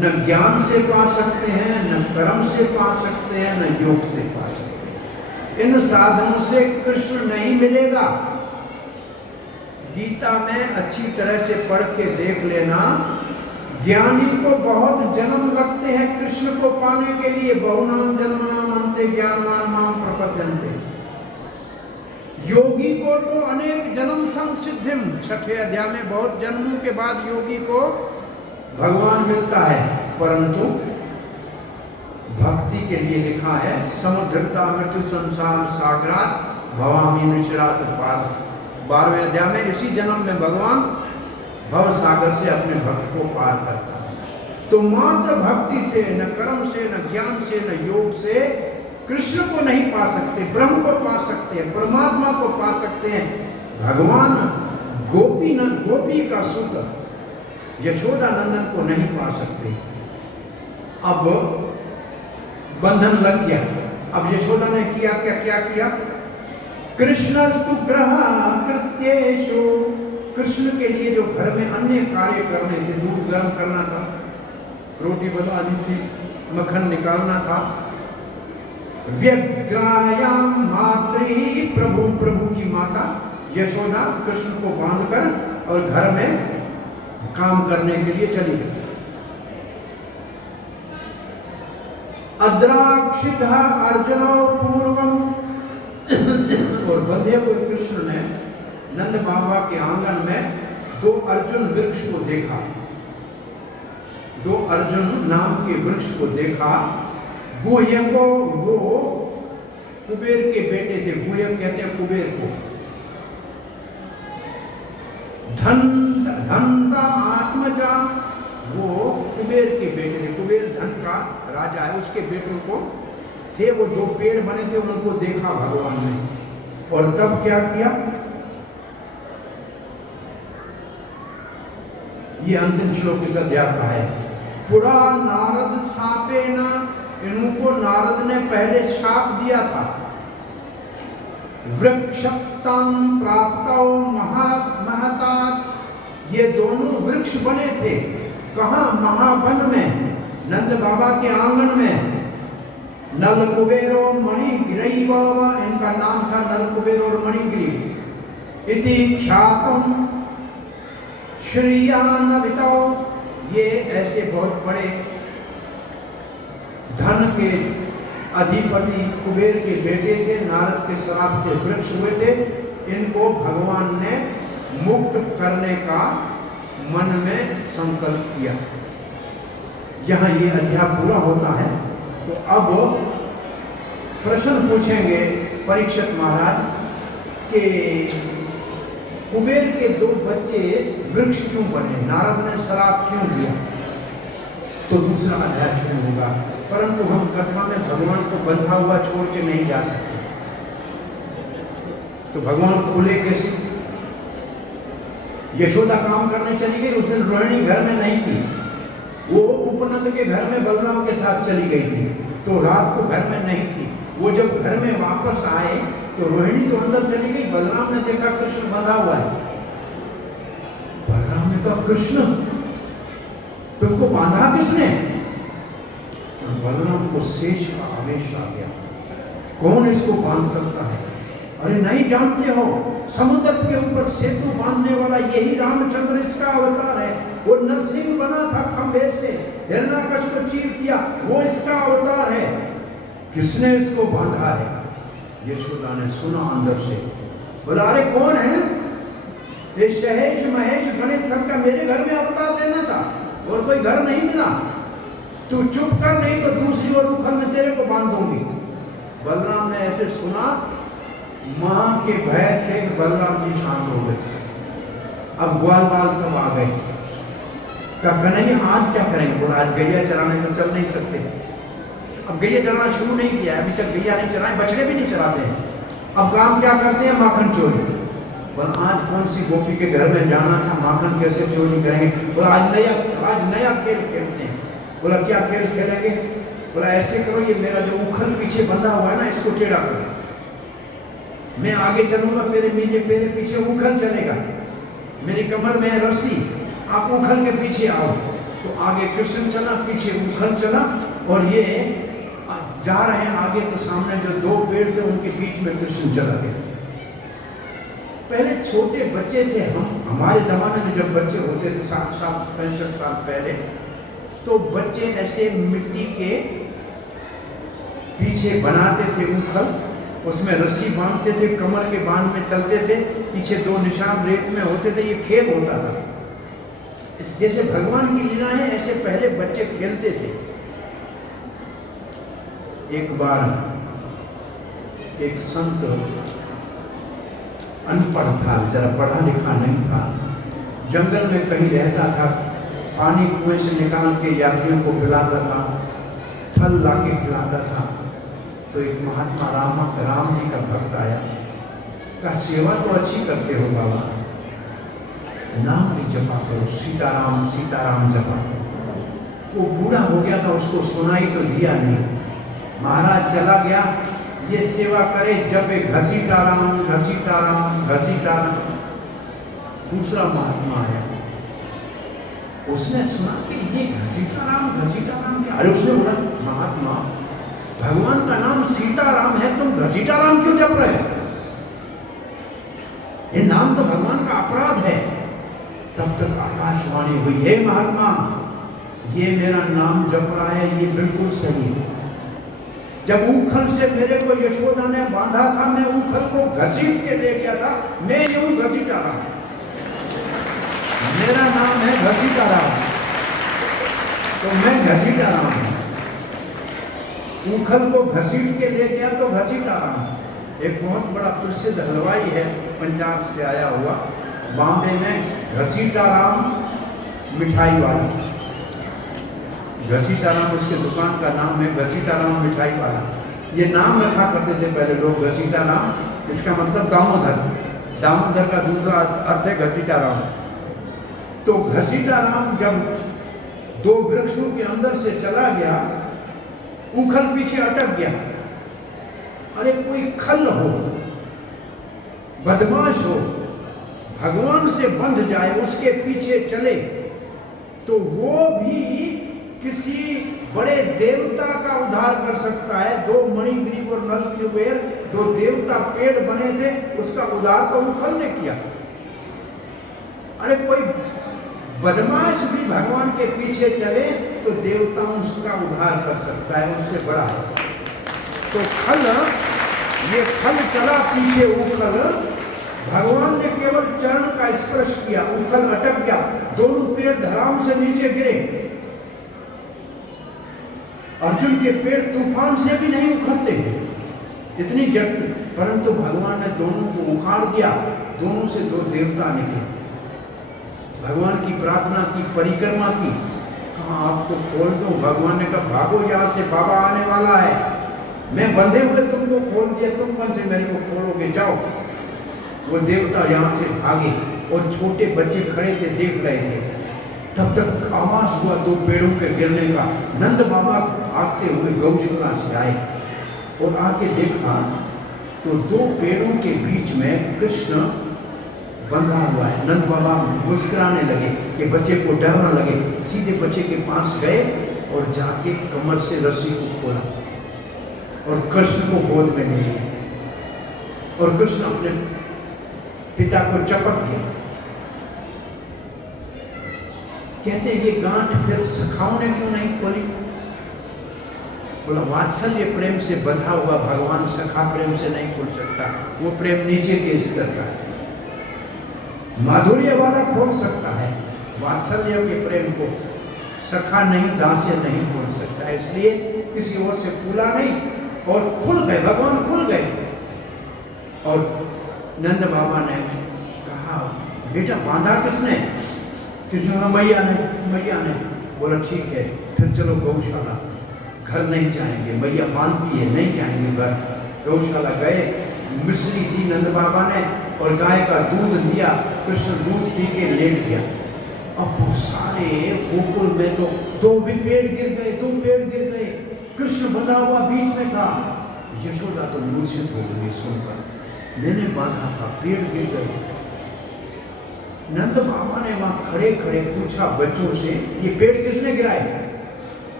न ज्ञान से पा सकते हैं, न कर्म से पा सकते हैं, न योग से पा सकते हैं। इन साधनों से कृष्ण नहीं मिलेगा। गीता में अच्छी तरह से पढ़ के देख लेना, ज्ञानी को बहुत जन्म लगते हैं कृष्ण को पाने के लिए। बहुनाम जन्मनाम अन्ते ज्ञानवान माम प्रपद्यन्ते। योगी को तो अनेक जन्म संसिद्धिम, 6वें अध्याय में बहुत जन्मों के बाद योगी को भगवान मिलता है। परंतु भक्ति के लिए लिखा है, समुद्रता मृत्यु संसार सागरात भवामी निश्रात पार्थ। 12वें अध्याय में इसी जन्म में भगवान भव सागर से अपने भक्त को पार करता है। तो मात्र भक्ति से, न कर्म से, न ज्ञान से, न योग से कृष्ण को नहीं पा सकते, ब्रह्म को पा सकते हैं, परमात्मा को पा सकते हैं। भगवान गोपी का सुत यशोदा नंदन को नहीं पा सकते। अब बंधन लग गया। अब यशोदा ने किया क्या किया? कृष्णस्तु ग्रह कृत्येषु, कृष्ण के लिए जो घर में अन्य कार्य करने थे, दूध गर्म करना था, रोटी बनानी थी, मक्खन निकालना था, व्यग्रायाम मातृ, प्रभु की माता यशोदा कृष्ण को बांधकर और घर में काम करने के लिए चली गई। अद्राक्षित अर्जुनो पूर्वम, और बंधे हुए कृष्ण ने नंद बाबा के आंगन में 2 अर्जुन वृक्ष को देखा। 2 अर्जुन नाम के वृक्ष को देखा। गुह्य को, वो कुबेर के बेटे थे, गुह्य कहते हैं कुबेर को। धनदा आत्मजा, वो कुबेर के बेटे थे, कुबेर धन का राजा है, उसके बेटों को थे वो 2 पेड़ बने थे, उनको देखा भगवान ने। और तब क्या किया? ये अंतिम श्लोक इस अध्याय का है। पुरा नारद सापेना, इनको नारद ने पहले शाप दिया था। वृक्षतां प्राप्तौ महता, ये दोनों वृक्ष बने थे। कहाँ? महावन में, नंद बाबा के आंगन में। नल कुबेरो मणिगिरी, बाबा इनका नाम था नल कुबेर और मणिगिरी। इति ख्यातम श्रियान्वितो, ये ऐसे बहुत बड़े धन के अधिपति कुबेर के बेटे थे, नारद के श्राप से वृक्ष हुए थे। इनको भगवान ने मुक्त करने का मन में संकल्प किया। यहाँ ये अध्याय पूरा होता है। तो अब प्रश्न पूछेंगे परीक्षित महाराज के कुबेर के 2 बच्चे वृक्ष क्यों बने, नारद ने श्राप क्यों दिया? तो दूसरा अध्याय शुरू होगा। परंतु हम कथा में भगवान को बंधा हुआ छोड़ के नहीं जा सकते। तो भगवान खुले कैसे? यशोदा काम करने चली गई, उस दिन रोहिणी घर में नहीं थी। वो उपनंद के घर में बलराम के साथ चली गई थी, तो रात को घर में नहीं थी। वो जब घर में वापस आए तो रोहिणी तो अंदर चली गई। बलराम ने देखा कृष्ण बंधा हुआ है। बलराम ने कहा, कृष्ण तुमको बांधा किसने? बलराम को शेष का आवेश आ गया, कौन इसको बांध सकता है? अरे नहीं जानते हो, समुद्र के ऊपर सेतु बांधने वाला यही रामचंद्र इसका अवतार है। वो नरसिंह बना था खंभे से, हिरण्याकश्यप को चीर दिया, वो इसका अवतार है। किसने इसको बांधा है? यशोदा ने सुना अंदर से, बोला अरे कौन है? ये सहेश महेश गणेश सबका मेरे घर में अवतार लेना था और कोई घर नहीं मिला। तू चुप कर, नहीं तो दूसरी ओर उखल में तेरे को बांध दूंगी। बलराम ने ऐसे सुना, मां के भय से बलराम जी शांत हो गए। अब ग्वाल बाल सब आ गए। कहा नहीं आज क्या करेंगे? बोला आज गैया चराने तो चल नहीं सकते। अब गैया चराना शुरू नहीं किया, अभी तक गैया नहीं चराए, बछड़े भी नहीं चराते हैं। अब काम क्या करते हैं? माखन चोरी। बोला आज कौन सी गोपी के घर में जाना था, माखन कैसे चोरी करेंगे? बोला आज नया खेल खेलते हैं। बोला क्या खेल खेलेंगे? बोला ऐसे करो, ये मेरा जो उखल पीछे बंधा हुआ है ना, इसको टेढ़ा करो, मैं आगे चलूंगा, मेरे पीछे उखल चलेगा, मेरी कमर में रस्सी, आप उखल के पीछे आओ। तो आगे कृष्ण चला, पीछे उखल चला, और ये जा रहे हैं आगे, तो सामने जो दो पेड़ थे उनके बीच में कृष्ण चला गया। पहले छोटे बच्चे थे हमारे जमाने में, जब बच्चे होते थे 65 साल पहले, तो बच्चे ऐसे मिट्टी के पीछे बनाते थे उखल, उसमें रस्सी बांधते थे, कमर के बांध में चलते थे, पीछे दो निशान रेत में होते थे। ये खेल होता था। जैसे भगवान की लीलाएं ऐसे पहले बच्चे खेलते थे। एक बार एक संत अनपढ़ था, जरा पढ़ा लिखा नहीं था, जंगल में कहीं रहता था, पानी कुएं से निकाल के यात्रियों को पिलाता था, फल ला के खिलाता था। तो एक महात्मा राम जी का भक्त आया, कहा सेवा तो अच्छी करते हो बाबा, नाम भी जपा करो, सीताराम सीताराम जपा करो। वो बूढ़ा हो गया था, उसको सुनाई तो दिया नहीं। महाराज चला गया, ये सेवा करे जपे घसीटाराम घसीटाराम घसीटाराम। दूसरा महात्मा आया, उसने सुना कि ये घसीटाराम क्या? अरे उसने बोला महात्मा, भगवान का नाम सीताराम है, तुम घसीटाराम क्यों जप रहे हो? ये नाम तो भगवान का अपराध है। तब तक आकाशवाणी हुई, हे महात्मा, ये मेरा नाम जप रहा है, ये बिल्कुल सही है। जब उखल से मेरे को यशोदा ने बांधा था, मैं उखल को घसीट के ले गया था, मैं यूं घसीटाराम, मेरा नाम है घसीटाराम, तो मैं घसीटाराम हूं। उखल को घसीट के ले गया तो घसीटाराम। एक बहुत बड़ा प्रसिद्ध हलवाई है, पंजाब से आया हुआ, बॉम्बे में घसीटाराम मिठाई वाला, घसीटाराम उसके दुकान का नाम है, घसीटाराम मिठाई वाला। ये नाम रखा करते थे पहले लोग, घसीटाराम, इसका मतलब दामोदर, दामोदर का दूसरा अर्थ है घसीटाराम। तो घसीटाराम जब दो वृक्षों के अंदर से चला गया, उखल पीछे अटक गया। अरे कोई खल हो, बदमाश हो, भगवान से बंध जाए, उसके पीछे चले, तो वो भी किसी बड़े देवता का उद्धार कर सकता है। दो मणिग्रीव और नल कुबेर, दो देवता पेड़ बने थे, उसका उद्धार तो उखल ने किया। अरे कोई बदमाश भी भगवान के पीछे चले तो देवता उसका उद्धार कर सकता है, उससे बड़ा है। तो ये खल चला पीछे उखल, भगवान ने केवल चरण का स्पर्श किया, उखल अटक गया, दोनों पेड़ धड़ाम से नीचे गिरे। अर्जुन के पेड़ तूफान से भी नहीं उखड़ते इतनी जट, परंतु भगवान ने दोनों को उखाड़ दिया, दोनों से दो देवता निकले। भगवान की प्रार्थना की, परिक्रमा की, कहा आपको खोल दूं? भगवान ने कहा भागो यहाँ से, बाबा आने वाला है। मैं बंधे हुए तुमको खोल दिया, तुम कौन से मेरे को खोलोगे, जाओ। वो देवता यहाँ से भागे और छोटे बच्चे खड़े थे, देख रहे थे। तब तक आवाज हुआ दो पेड़ों के गिरने का। नंद बाबा आते हुए गौशाला से आए और आके देखा तो दो पेड़ों के बीच में कृष्ण बंधा हुआ है। नंद बाबा मुस्कुराने लगे कि बच्चे को डर न लगे। सीधे बच्चे के पास गए और जाके कमर से रस्सी को खोला और कृष्ण को गोद में ले लिया और कृष्ण अपने पिता को चपट दिया। कहते ये गांठ फिर सखाओं ने क्यों नहीं खोली? बोला वात्सल्य प्रेम से बंधा हुआ भगवान सखा प्रेम से नहीं खोल सकता, वो प्रेम नीचे के स्तर का है। माधुर्य वाला खोल सकता है, वात्सल्य के प्रेम को सखा नहीं, दास्य नहीं खोल सकता। इसलिए किसी और से फूला नहीं और खुल गए, भगवान खुल गए। और नंद बाबा ने कहा बेटा बांधा किसने? कृष्ण मैया ने। बोला ठीक है फिर चलो गौशाला, घर नहीं जाएंगे, मैया बांधती है नहीं जाएंगे घर। गौशाला गए, मिश्री दी नंद बाबा ने और गाय का दूध लिया। कृष्ण दूध पी के लेट गया। अब वो सारे गोकुल में तो दो पेड़ गिर गए। कृष्ण बंधा हुआ बीच में था। यशोदा तो मूर्छित हो गई सुनकर, मैंने बांधा था, पेड़ गिर गए। नंद बाबा ने वहां खड़े खड़े पूछा बच्चों से ये पेड़ किसने गिराए?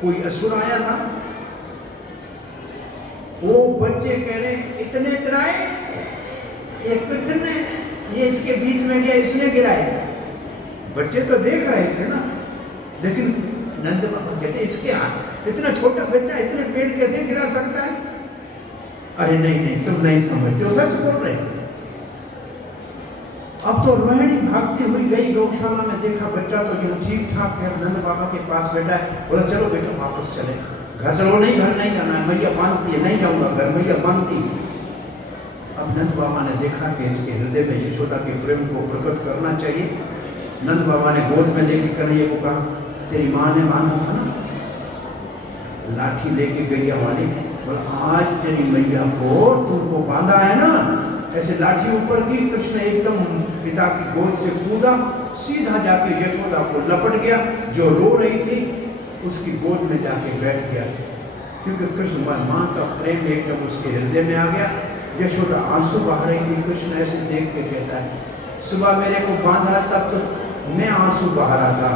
कोई असुर आया था? वो बच्चे कह रहे इतने गिराए, ये इसके बीच में गया, इसने गिराए। बच्चे तो देख रहे थे ना, लेकिन नंद बाबा कहते इसके हाथ, इतना छोटा बच्चा इतने पेड़ कैसे गिरा सकता है? अरे नहीं तुम नहीं समझते, वो सच बोल रहे थे। अब तो रोहिणी भागती हुई गई गौशाला में, देखा बच्चा तो यहाँ ठीक ठाक है, नंद बाबा के पास बैठा है। बोला चलो बेटा वापस चले घर। चलो नहीं घर नहीं जाना है, मैया बांधती है, नहीं जाऊंगा घर, मैया बांधती। अब नंद बाबा ने देखा कि इसके हृदय में यशोदा के प्रेम को प्रकट करना चाहिए। नंद बाबा ने गोद में लेके कन्हैया को कहा तेरी माँ ने बांधा था ना, लाठी लेके गैया वाली। बोला आज तेरी मैया को तुमको बांधा है ना, ऐसे लाठी ऊपर की। कृष्ण एकदम पिता की गोद से कूदा, सीधा जाके यशोदा को लपट गया। जो रो रही थी उसकी गोद में जाके बैठ गया, क्योंकि कृष्ण माँ का प्रेम एकदम उसके हृदय में आ गया। यशोदा आंसू बहा रही थी। कृष्ण ऐसे देख के कहता है सुबह मेरे को बांधा तब तो मैं आंसू बहा रहा था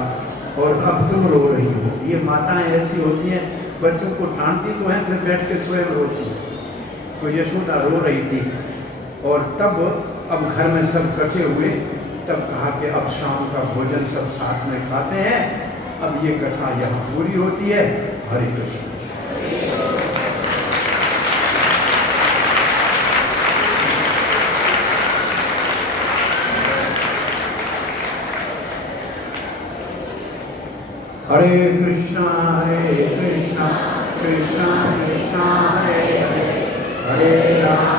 और अब तुम रो रही हो। ये माताएं ऐसी होती हैं, बच्चों को डांटती तो है फिर बैठ के स्वयं रोती है। तो यशोदा रो रही थी। और तब अब घर में सब इकट्ठे हुए, तब कहा कि अब शाम का भोजन सब साथ में खाते हैं। अब ये कथा यहाँ पूरी होती है। हरे कृष्ण। हरे कृष्णा कृष्णा कृष्णा हरे हरे, हरे राम